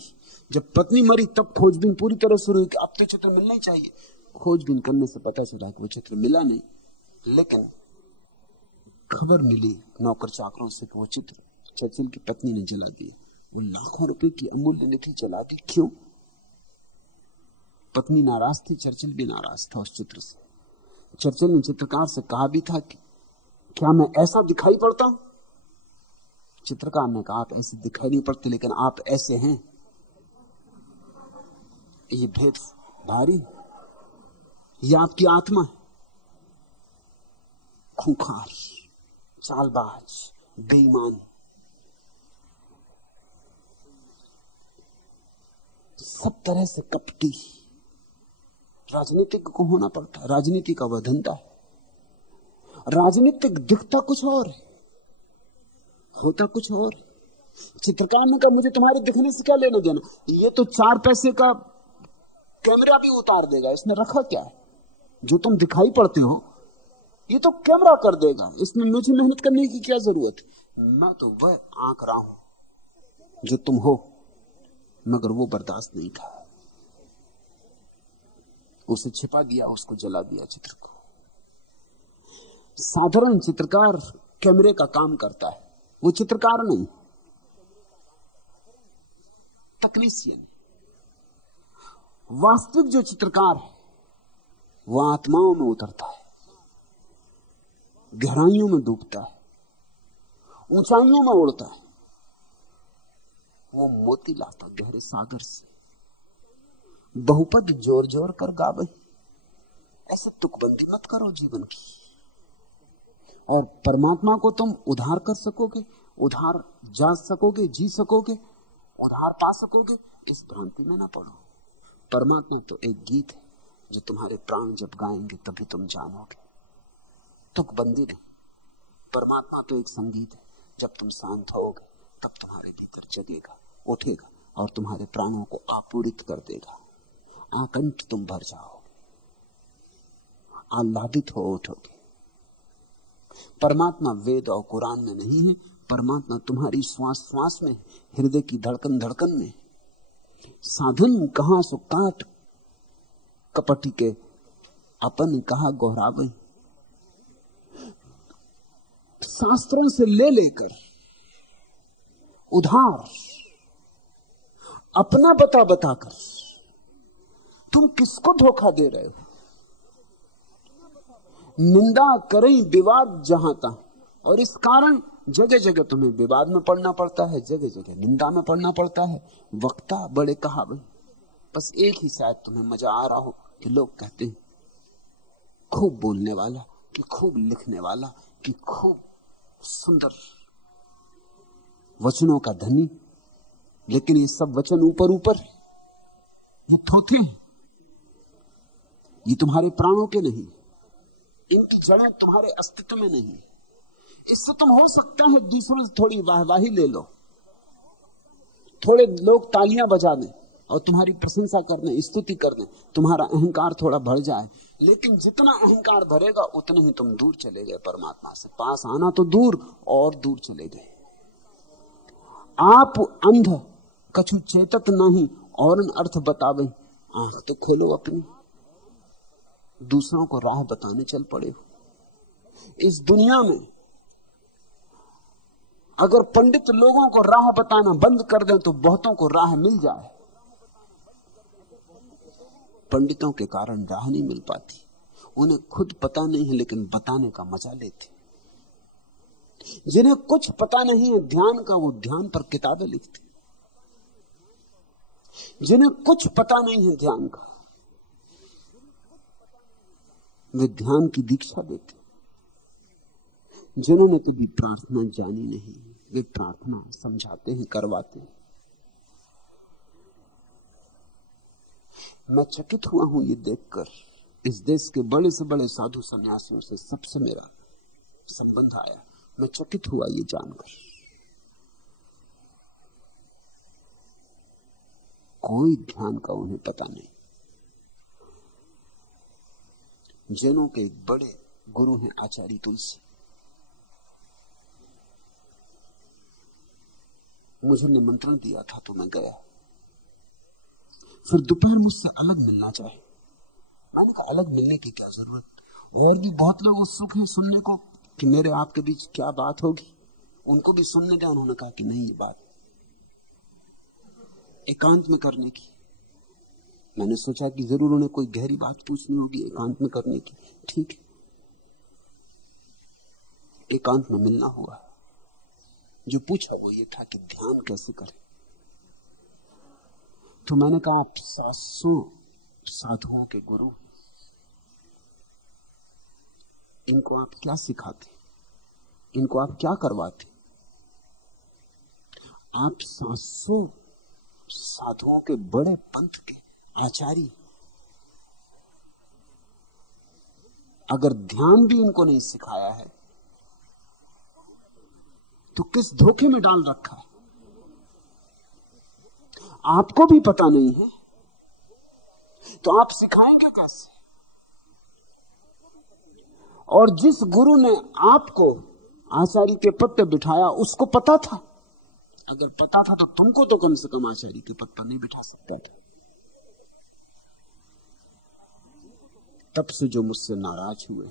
जब पत्नी मरी तब खोजबीन पूरी तरह शुरू हुई कि अब तो चित्र मिलना ही चाहिए। खोजबीन करने से पता चला कि वो चित्र मिला नहीं, लेकिन खबर मिली नौकर चाकरों से कि वो चित्र चर्चिल की पत्नी ने जला दिया। वो लाखों रुपए की अमूल्य निधि जला दी। क्यों? पत्नी नाराज थी, चर्चिल भी नाराज था उस चित्र से। चर्चिल ने चित्रकार से कहा भी था कि क्या मैं ऐसा दिखाई पड़ता हूं? चित्रकार ने कहा, आप ऐसे दिखाई नहीं पड़ते, लेकिन आप ऐसे हैं। ये भेद भारी, ये आपकी आत्मा है। खूंखार, चालबाज, बेईमान, सब तरह से कपटी। राजनीतिक को होना पड़ता है। राजनीति का वह धंधा है। राजनीतिक दिखता कुछ और है, होता कुछ और है। चित्रकार ने कहा, मुझे तुम्हारे दिखने से क्या लेना देना? ये तो 4 पैसे का कैमरा भी उतार देगा। इसने रखा क्या है? जो तुम दिखाई पड़ते हो ये तो कैमरा कर देगा। इसमें मुझे मेहनत करने की क्या जरूरत है? मैं तो वह आंक रहा हूं जो तुम हो। मगर वो बर्दाश्त नहीं था। उसे छिपा दिया, उसको जला दिया चित्र को। साधारण चित्रकार कैमरे का काम करता है, वो चित्रकार नहीं, तकनीशियन। वास्तविक जो चित्रकार है वो आत्माओं में उतरता है, गहराइयों में डूबता है, ऊंचाइयों में उड़ता है। वो मोती लाता गहरे सागर से। बहुपद जोर जोर कर गावे। ऐसे तुकबंदी मत करो जीवन की। और परमात्मा को तुम उधार कर सकोगे, उधार जा सकोगे, जी सकोगे, उधार पा सकोगे, इस भ्रांति में ना पड़ो। परमात्मा तो एक गीत है जो तुम्हारे प्राण जब गाएंगे तभी तुम जानोगे। तुकबंदी नहीं। परमात्मा तो एक संगीत है, जब तुम शांत होगे तब तुम्हारे भीतर जगेगा, उठेगा और तुम्हारे प्राणों को आपूरित कर देगा। आकंठ तुम भर जाओगे, आह्लादित हो उठोगे। परमात्मा वेद और कुरान में नहीं है। परमात्मा तुम्हारी श्वास श्वास में, हृदय की धड़कन धड़कन में। साधन कहां सो काट कपटी के अपन कहा गोहरावे। शास्त्रों से ले लेकर उधार अपना बता बताकर तुम किसको धोखा दे रहे हो? निंदा करें विवाद जहां तक, और इस कारण जगह जगह तुम्हें विवाद में पड़ना पड़ता है, जगह जगह निंदा में पड़ना पड़ता है। वक्ता बड़े कहावत। बस एक ही शायद तुम्हें मजा आ रहा हो कि लोग कहते हैं खूब बोलने वाला, कि खूब लिखने वाला, कि खूब सुंदर वचनों का धनी। लेकिन ये सब वचन ऊपर ऊपर है, ये थोथे हैं, ये तुम्हारे प्राणों के नहीं, इनकी जड़ें तुम्हारे अस्तित्व में नहीं। इससे तुम हो सकता है दूसरों से थोड़ी वाहवाही ले लो, थोड़े लोग तालियां बजा दें और तुम्हारी प्रशंसा कर दें, स्तुति कर दें, तुम्हारा अहंकार थोड़ा बढ़ जाए। लेकिन जितना अहंकार बढ़ेगा उतने ही तुम दूर चले गए परमात्मा से। पास आना तो दूर, और दूर चले गए। आप अंध कछु चेतत नहीं, और अर्थ बतावे। आंख तो खोलो अपनी, दूसरों को राह बताने चल पड़े हो। इस दुनिया में अगर पंडित लोगों को राह बताना बंद कर दें तो बहुतों को राह मिल जाए। पंडितों के कारण राह नहीं मिल पाती, उन्हें खुद पता नहीं है लेकिन बताने का मजा लेते। जिन्हें कुछ पता नहीं है ध्यान का, वो ध्यान पर किताबें लिखते। जिन्हें कुछ पता नहीं है ध्यान का, वे ध्यान की दीक्षा देते। जिन्होंने कभी प्रार्थना जानी नहीं, वे प्रार्थना समझाते हैं, करवाते हैं। मैं चकित हुआ हूं ये देखकर, इस देश के बड़े से बड़े साधु सन्यासियों से सबसे मेरा संबंध आया। मैं चकित हुआ ये जानकर, कोई ध्यान का उन्हें पता नहीं। जैनों के एक बड़े गुरु हैं आचार्य तुलसी। मुझे निमंत्रण दिया था तो मैं गया। फिर दोपहर मुझसे अलग मिलना चाहे। मैंने कहा अलग मिलने की क्या जरूरत, और भी बहुत लोग उत्सुक हैं सुनने को कि मेरे आपके बीच क्या बात होगी, उनको भी सुनने दें। उन्होंने कहा कि नहीं, ये बात एकांत में करने की। मैंने सोचा कि जरूर उन्हें कोई गहरी बात पूछनी होगी एकांत में करने की। ठीक है, एकांत में मिलना हुआ। जो पूछा वो ये था कि ध्यान कैसे करें। तो मैंने कहा आप 700 साधुओं के गुरु, इनको आप क्या सिखाते, इनको आप क्या करवाते? आप 700 साधुओं के बड़े पंथ के आचार्य, अगर ध्यान भी इनको नहीं सिखाया है तो किस धोखे में डाल रखा है? आपको भी पता नहीं है तो आप सिखाएंगे कैसे? और जिस गुरु ने आपको आचार्य के पद पे बिठाया उसको पता था। अगर पता था तो तुमको तो कम से कम आचार्य के पद पर नहीं बिठा सकता था। तब से जो मुझसे नाराज हुए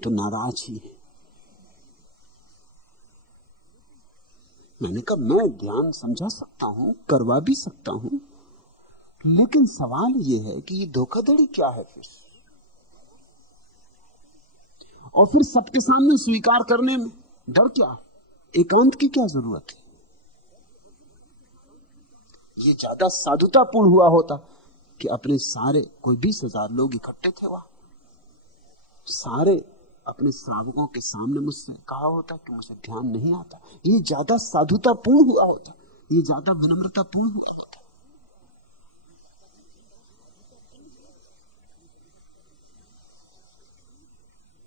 तो नाराज ही है। मैंने कहा मैं ध्यान समझा सकता हूं, करवा भी सकता हूं, लेकिन सवाल यह है कि ये धोखाधड़ी क्या है फिर? और फिर सबके सामने स्वीकार करने में डर क्या? एकांत की क्या जरूरत है? ये ज्यादा साधुतापूर्ण हुआ होता कि अपने सारे कोई 20,000 लोग इकट्ठे थे वहां, सारे अपने श्रावकों के सामने मुझसे कहा होता कि मुझे ध्यान नहीं आता। ये ज्यादा साधुतापूर्ण हुआ होता, ये ज्यादा विनम्रतापूर्ण हुआ होता।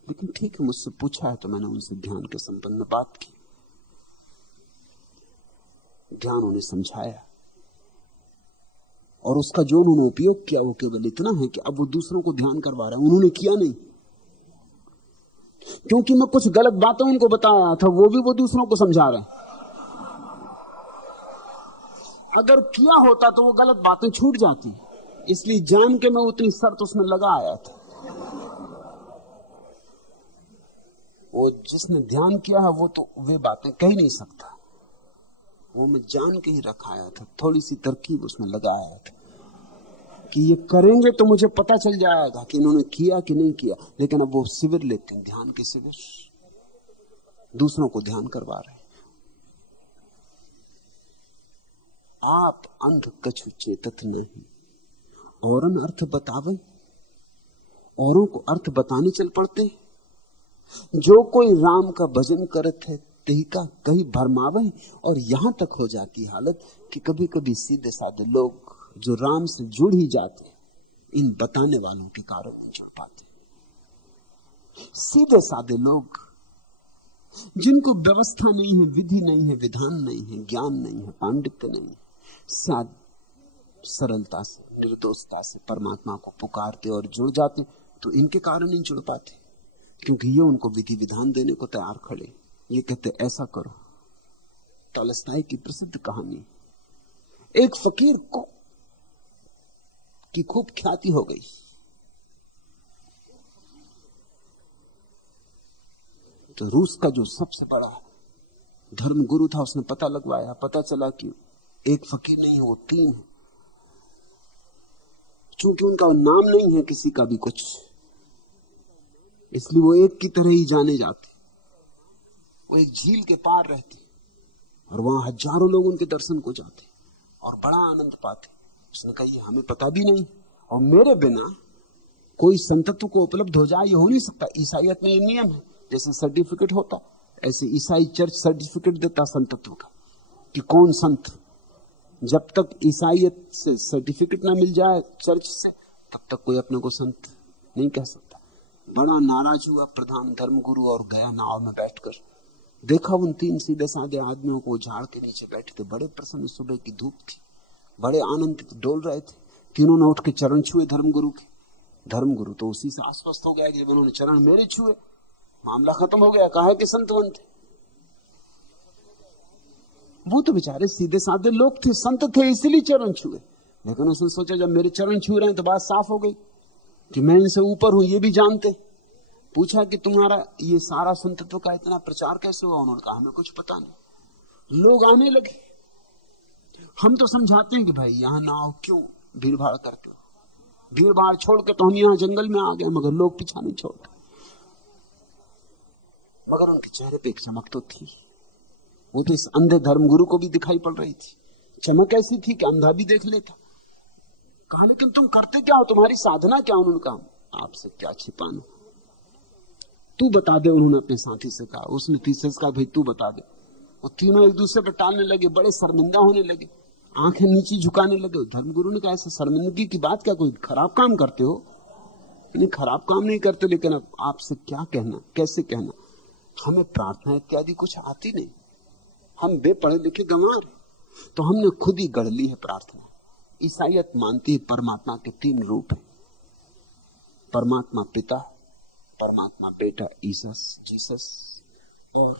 लेकिन ठीक है, मुझसे पूछा है तो मैंने उनसे ध्यान के संबंध में बात की, ध्यान उन्हें समझाया, और उसका जो उन्होंने उपयोग किया वो केवल इतना है कि अब वो दूसरों को ध्यान करवा रहे हैं। उन्होंने किया नहीं, क्योंकि मैं कुछ गलत बातें उनको बता रहा था, वो दूसरों को समझा रहे हैं। अगर किया होता तो वो गलत बातें छूट जाती, इसलिए जान के मैं उतनी शर्त उसमें लगा आया था। वो जिसने ध्यान किया है वो तो वे बातें कह ही नहीं सकता, वो मैं जान के ही रखा आया था, थोड़ी सी तरकीब उसमें लगा आया था। कि ये करेंगे तो मुझे पता चल जाएगा कि इन्होंने किया कि नहीं किया। लेकिन अब वो शिविर लेते हैं, ध्यान के शिविर, दूसरों को ध्यान करवा रहे हैं। आप अंध कछु चेतत नहीं, औरन अर्थ बतावे, औरों को अर्थ बताने चल पड़ते हैं। जो कोई राम का भजन करत है तेही का कहीं भरमावे। और यहां तक हो जाती हालत कि कभी कभी सीधे साधे लोग जो राम से जुड़ ही जाते, इन बताने वालों के कारण नहीं जुड़ पाते। सीधे साधे लोग जिनको व्यवस्था नहीं है, विधि नहीं है, विधान नहीं है, ज्ञान नहीं है, पांडित्य नहीं है, साध सरलता से, निर्दोषता से परमात्मा को पुकारते और जुड़ जाते, तो इनके कारण नहीं जुड़ पाते, क्योंकि ये उनको विधि विधान देने को तैयार खड़े। ये कहते ऐसा करो। टॉलस्टॉय की प्रसिद्ध कहानी, एक फकीर को की खूब ख्याति हो गई। तो रूस का जो सबसे बड़ा धर्म गुरु था, उसने पता लगवाया, पता चला कि एक फकीर नहीं है, वो 3 है। चूंकि उनका नाम नहीं है किसी का भी कुछ, इसलिए वो एक की तरह ही जाने जाते। वो एक झील के पार रहते और वहां हजारों लोग उनके दर्शन को जाते और बड़ा आनंद पाते। उसने कहा ये हमें पता भी नहीं, और मेरे बिना कोई संतत्व को उपलब्ध हो जाए ये हो नहीं सकता। ईसाईयत में ये नियम है, जैसे सर्टिफिकेट होता ऐसे ईसाई चर्च सर्टिफिकेट देता संतत्व का कि कौन संत। जब तक ईसाईयत से सर्टिफिकेट ना मिल जाए चर्च से, तब तक कोई अपने को संत नहीं कह सकता। बड़ा नाराज हुआ प्रधान धर्मगुरु और गया नाव में बैठकर। देखा उन 3 सीधे साधे आदमियों को झाड़ के नीचे बैठे थे, बड़े प्रसन्न, सुबह की धूप थी, बड़े आनंदित डोल रहे थे। तीनों ने उठ के चरण छुए धर्मगुरु के। धर्मगुरु तो उसी से आश्वस्त हो गया कि जब उन्होंने चरण मेरे छुए मामला खत्म हो गया, कहा कि संत बनते। वो तो बेचारे सीधे साधे लोग थे, संत थे, इसलिए चरण छुए। लेकिन उसने सोचा जब मेरे चरण छू रहे हैं तो बात साफ हो गई कि मैं इनसे ऊपर हूं, ये भी जानते। पूछा कि तुम्हारा ये सारा संतत्व का इतना प्रचार कैसे हुआ? उन्होंने कहा हमें कुछ पता नहीं। लोग आने लगे। हम तो समझाते हैं कि भाई यहां ना आओ, क्यों भीड़ भाड़ करते हो? भीड़ भाड़ छोड़ के तो हम यहां जंगल में आ गए, मगर लोग पीछा नहीं छोड़ते। मगर उनके चेहरे पे एक चमक तो थी। वो तो इस अंधे धर्मगुरु को भी दिखाई पड़ रही थी। चमक ऐसी थी कि अंधा भी देख लेता। कहा लेकिन तुम करते क्या हो, तुम्हारी साधना क्या? उन्होंने कहा आपसे क्या छिपाना, तू बता दे। उन्होंने अपने साथी से कहा, उसने तीसरे से कहा भाई तू बता दे। वो तीनों एक दूसरे पर टालने लगे, बड़े शर्मिंदा होने लगे, आंखें नीचे झुकाने लगे। धर्मगुरु ने कहा ऐसे शर्मिंदगी की बात क्या, कोई खराब काम करते हो? नहीं, खराब काम नहीं करते, लेकिन अब आपसे क्या कहना, कैसे कहना? हमें प्रार्थना इत्यादि कुछ आती नहीं, हम बेपढ़े लिखे गंवार, तो हमने खुद ही गढ़ ली है प्रार्थना। ईसाईयत मानती है परमात्मा के 3 रूप हैं, परमात्मा पिता, परमात्मा बेटा ईसस जीसस, और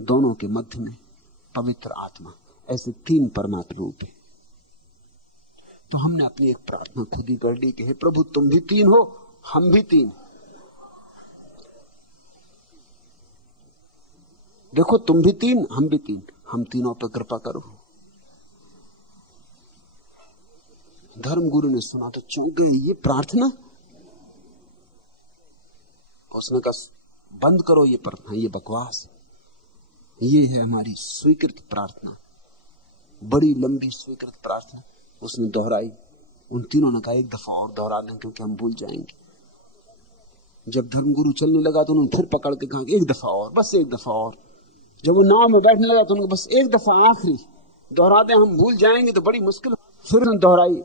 दोनों के मध्य में पवित्र आत्मा। ऐसे 3 परमात्मा रूप है। तो हमने अपनी एक प्रार्थना खुद ही कर ली कि हे प्रभु तुम भी 3 हो, हम भी 3। देखो तुम भी 3, हम भी 3, हम तीनों पर कृपा करो। धर्मगुरु ने सुना तो चौंक गए, ये प्रार्थना? उसने कहा बंद करो ये प्रार्थना, ये बकवास। ये है हमारी स्वीकृत प्रार्थना, बड़ी लंबी स्वीकृत प्रार्थना। उसने दोहराई। उन तीनों ने कहा एक दफा और दोहरा लें क्योंकि हम भूल जाएंगे। जब धर्मगुरु चलने लगा तो उन्होंने फिर पकड़ के कहा एक दफा और, बस एक दफा और। जब वो नाव में बैठने लगा तो उन्होंने बस एक दफा आखिरी दोहरा दें, हम भूल जाएंगे तो बड़ी मुश्किल। फिर उन्होंने दोहराई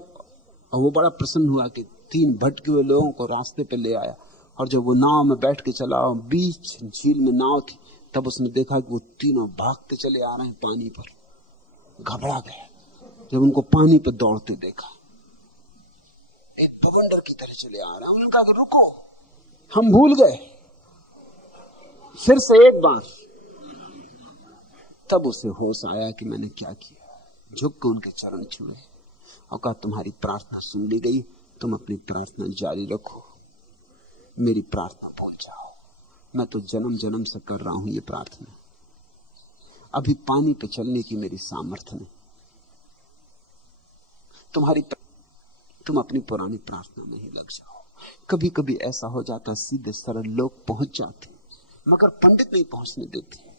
और वो बड़ा प्रसन्न हुआ कि 3 भटके हुए लोगों को रास्ते पे ले आया। और जब वो नाव में बैठ के चला और बीच झील में नाव थी, तब उसने देखा कि वो तीनों भागते चले आ रहे हैं पानी पर। घबरा गया जब उनको पानी पर दौड़ते देखा, एक बवंडर की तरह चले आ रहे हैं। उन्होंने कहा रुको, हम भूल गए। फिर से एक बार, तब उसे होश आया कि मैंने क्या किया। झुक के उनके चरण छुए और कहा तुम्हारी प्रार्थना सुन ली गई, तुम अपनी प्रार्थना जारी रखो, मेरी प्रार्थना भूल जाओ। मैं तो जन्म जन्म से कर रहा हूं ये प्रार्थना, अभी पानी पे चलने की मेरी सामर्थ्य नहीं। तुम्हारी तुम अपनी पुरानी प्रार्थना में ही लग जाओ। कभी कभी ऐसा हो जाता, सीधे सरल लोग पहुंच जाते, मगर पंडित नहीं पहुंचने देते।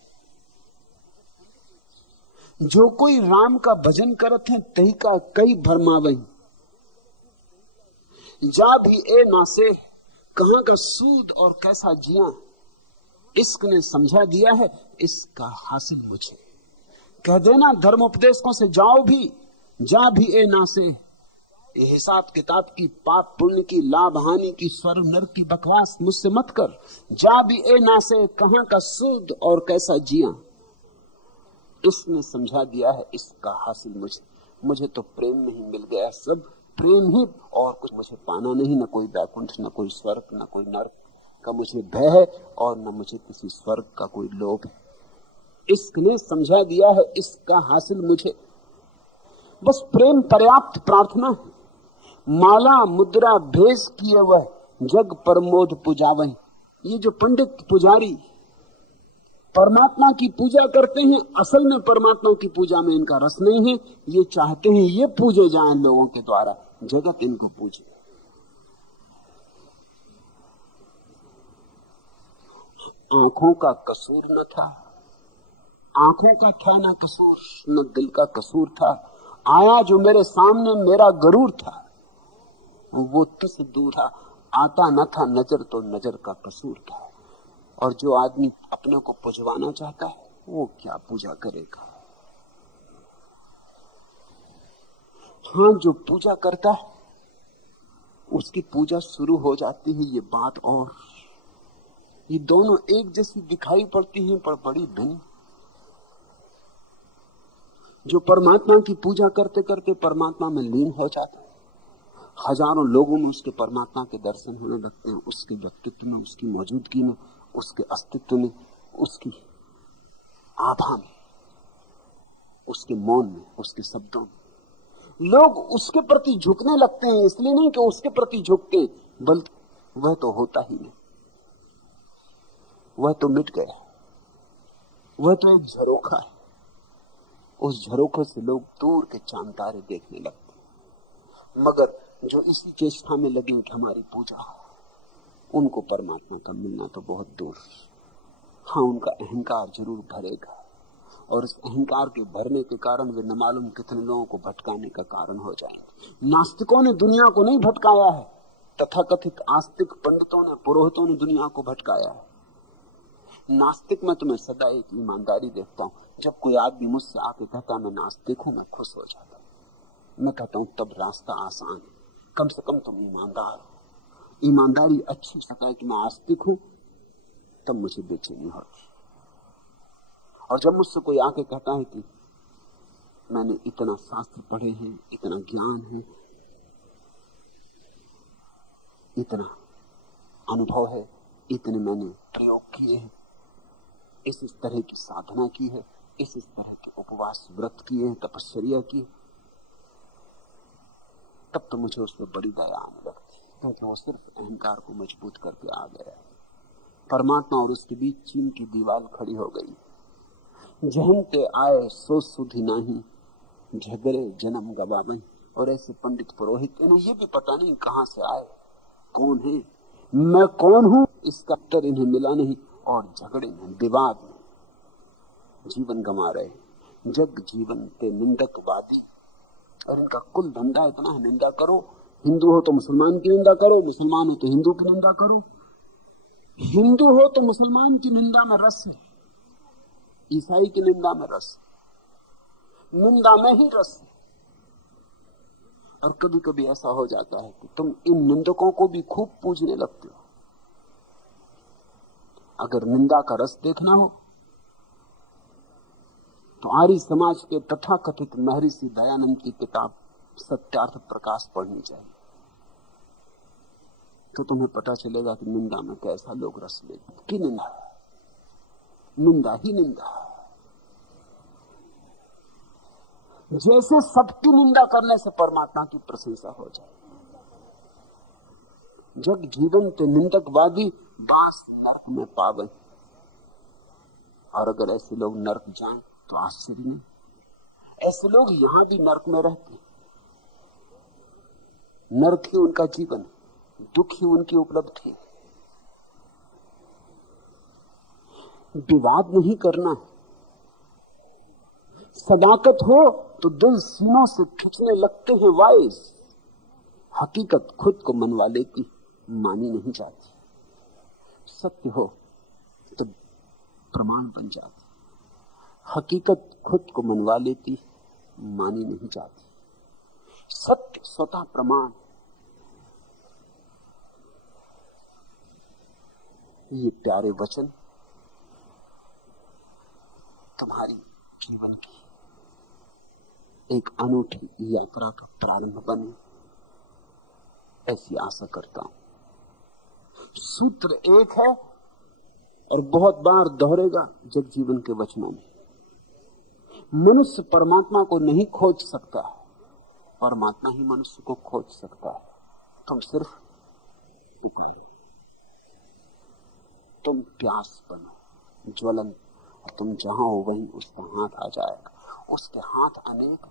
जो कोई राम का भजन करत है, तही का कई भरमावही। जा भी ए नासे, कहां का सूद और कैसा जिया। इश्क ने समझा दिया है, इसका हासिल मुझे। कह देना धर्मोपदेशकों से, जाओ भी, जा भी ए नासे। ये हिसाब किताब की, पाप पुण्य की, लाभ हानि की, स्वर्ग नरक की बकवास मुझसे मत कर। जा भी ए नासे, कहां का सूद और कैसा जिया। इसने समझा दिया है, इसका हासिल मुझे। मुझे तो प्रेम नहीं मिल गया, सब प्रेम ही, और कुछ मुझे पाना नहीं। न कोई वैकुंठ, न कोई स्वर्ग, न कोई नरक का मुझे भय है, और न मुझे किसी स्वर्ग का कोई लोभ है। इसने समझा दिया है, इसका हासिल मुझे। बस प्रेम पर्याप्त प्रार्थना है। माला मुद्रा भेष किए वह, जग प्रमोद पुजावह। ये जो पंडित पुजारी परमात्मा की पूजा करते हैं, असल में परमात्मा की पूजा में इनका रस नहीं है। ये चाहते हैं ये पूजे जाएं लोगों के द्वारा, जगत इनको पूजे। आंखों का कसूर न था, आंखों का था ना कसूर, न दिल का कसूर था। आया जो मेरे सामने मेरा गरूर था, वो तुझसे दूर था। आता न था नजर तो नजर का कसूर था। और जो आदमी अपने को पुजवाना चाहता है, वो क्या पूजा करेगा। हाँ, जो पूजा करता है उसकी पूजा शुरू हो जाती है, ये बात। और ये दोनों एक जैसी दिखाई पड़ती हैं, पर बड़ी भिन्न। जो परमात्मा की पूजा करते करते परमात्मा में लीन हो जाता है, हजारों लोगों में उसके परमात्मा के दर्शन होने लगते हैं, उसके व्यक्तित्व में, उसकी मौजूदगी में, उसके अस्तित्व में, उसकी आभा में, उसके मौन में, उसके शब्दों में। लोग उसके प्रति झुकने लगते हैं, इसलिए नहीं कि उसके प्रति झुकते हैं, बल्कि वह तो होता ही नहीं, वह तो मिट गया, वह तो एक झरोखा है। उस झरोखे से लोग दूर के चांद तारे देखने लगते हैं। मगर जो इसी चेष्टा में लगे कि हमारी पूजा हो, उनको परमात्मा का मिलना तो बहुत दूर। हाँ, उनका अहंकार जरूर भरेगा, और इस अहंकार के भरने के कारण वे न मालूम कितने लोगों को भटकाने का कारण हो जाएंगे। नास्तिकों ने दुनिया को नहीं भटकाया है, तथाकथित आस्तिक पंडितों ने, पुरोहितों ने दुनिया को भटकाया है। नास्तिक में तो मैं सदा एक ईमानदारी देखता हूं। जब कोई आदमी मुझसे आके कहता मैं नास्तिक हूं, मैं खुश हो जाता हूं। मैं कहता हूं तब रास्ता आसान है, कम से कम तुम ईमानदार हो। ईमानदारी अच्छी सकता है कि मैं आस्तिक हूं, तब मुझे बेचैनी होती। और जब मुझसे कोई आके कहता है कि मैंने इतना शास्त्र पढ़े हैं, इतना ज्ञान है, इतना अनुभव है, इतने मैंने प्रयोग किए हैं, इस तरह की साधना की है, इस तरह के उपवास व्रत किए हैं, तपस्या की, तब तो मुझे उस पर बड़ी दया आने लगती, क्योंकि वो सिर्फ अहंकार को मजबूत करके आ गया। परमात्मा और उसके बीच चीन की दीवार खड़ी हो गई। जहनते आए सो सुधि नाही, झगड़े जन्म गवावई। और ऐसे पंडित पुरोहित, इन्हें ये भी पता नहीं कहां से आए, कौन है, मैं कौन हूं, इसका उत्तर इन्हें मिला नहीं, और झगड़े में, विवाद में जीवन गंवा रहे। जग जीवन के निंदक वादी, और इनका कुल धंधा इतना है, निंदा करो। हिंदू हो तो मुसलमान की निंदा करो, मुसलमान हो तो हिंदू की निंदा करो, हिंदू हो तो मुसलमान की निंदा में रस है, ईसाई की निंदा में रस, निंदा में ही रस है। और कभी कभी ऐसा हो जाता है कि तुम इन निंदकों को भी खूब पूजने लगते हो। अगर निंदा का रस देखना हो तो आर्य समाज के तथाकथित महर्षि दयानंद की किताब सत्यार्थ प्रकाश पढ़नी चाहिए, तो तुम्हें पता चलेगा कि निंदा में कैसा लोग रस लेते। कि निंदा, निंदा ही निंदा। जैसे सबकी निंदा करने से परमात्मा की प्रशंसा हो जाए। जग जीवन ते निंदकवादी, बास नरक में पावन। और अगर ऐसे लोग नरक जाएं तो आश्चर्य नहीं। ऐसे लोग यहां भी नरक में रहते, नरक ही उनका जीवन, दुख ही उनकी उपलब्धि। विवाद नहीं करना। सदाकत हो तो दिल सीनों से खिंचने लगते हैं वाइस। हकीकत खुद को मनवा लेती, मानी नहीं जाती। सत्य हो तो प्रमाण बन जाती। हकीकत खुद को मनवा लेती, मानी नहीं जाती। सत्य स्वतः प्रमाण। ये प्यारे वचन तुम्हारी जीवन की एक अनूठी यात्रा का प्रारंभ बने, ऐसी आशा करता हूं। सूत्र एक है और बहुत बार दोहरेगा जगजीवन के वचनों में। मनुष्य परमात्मा को नहीं खोज सकता, परमात्मा ही मनुष्य को खोज सकता है। तुम सिर्फ पुकारो, तुम प्यास बनो, ज्वलन। तुम जहां हो वहीं उसका हाथ आ जाएगा। उसके हाथ अनेक,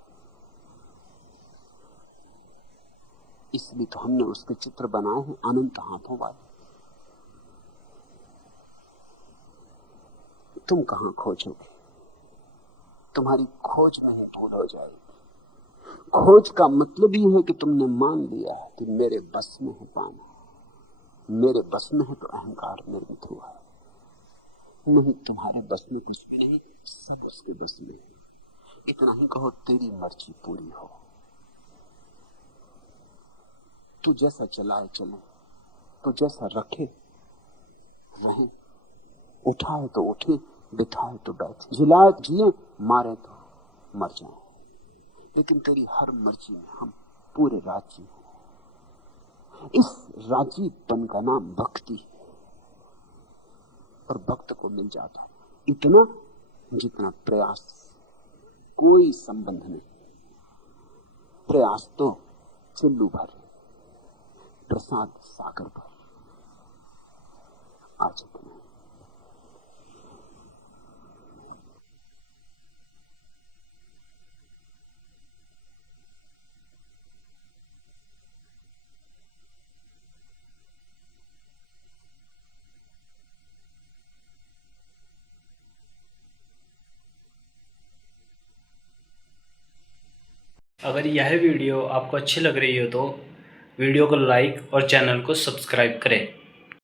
इसलिए तो हमने उसके चित्र बनाए हैं अनंत हाथों वाले। तुम कहां खोजोगे? तुम्हारी खोज में ही भूल हो जाएगी। खोज का मतलब ही है कि तुमने मान लिया कि मेरे बस में है पाना, मेरे बस में है तो अहंकार निर्मित हुआ है। नहीं, तुम्हारे बस में कुछ भी नहीं, सब उसके बस में है। इतना ही कहो, तेरी मर्जी पूरी हो। तू जैसा चलाए चले, तू जैसा रखे रहे, उठाए तो उठे, बिठाए तो बैठे, जिलाए जिए, मारे तो मर जाए। लेकिन तेरी हर मर्जी में हम पूरे राजी हैं। इस राजीपन का नाम भक्ति है। और भक्त को मिल जाता इतना जितना प्रयास, कोई संबंध नहीं। प्रयास तो चुल्लू भर, प्रसाद सागर भर। आज इतना। अगर यह वीडियो आपको अच्छी लग रही हो तो वीडियो को लाइक और चैनल को सब्सक्राइब करें।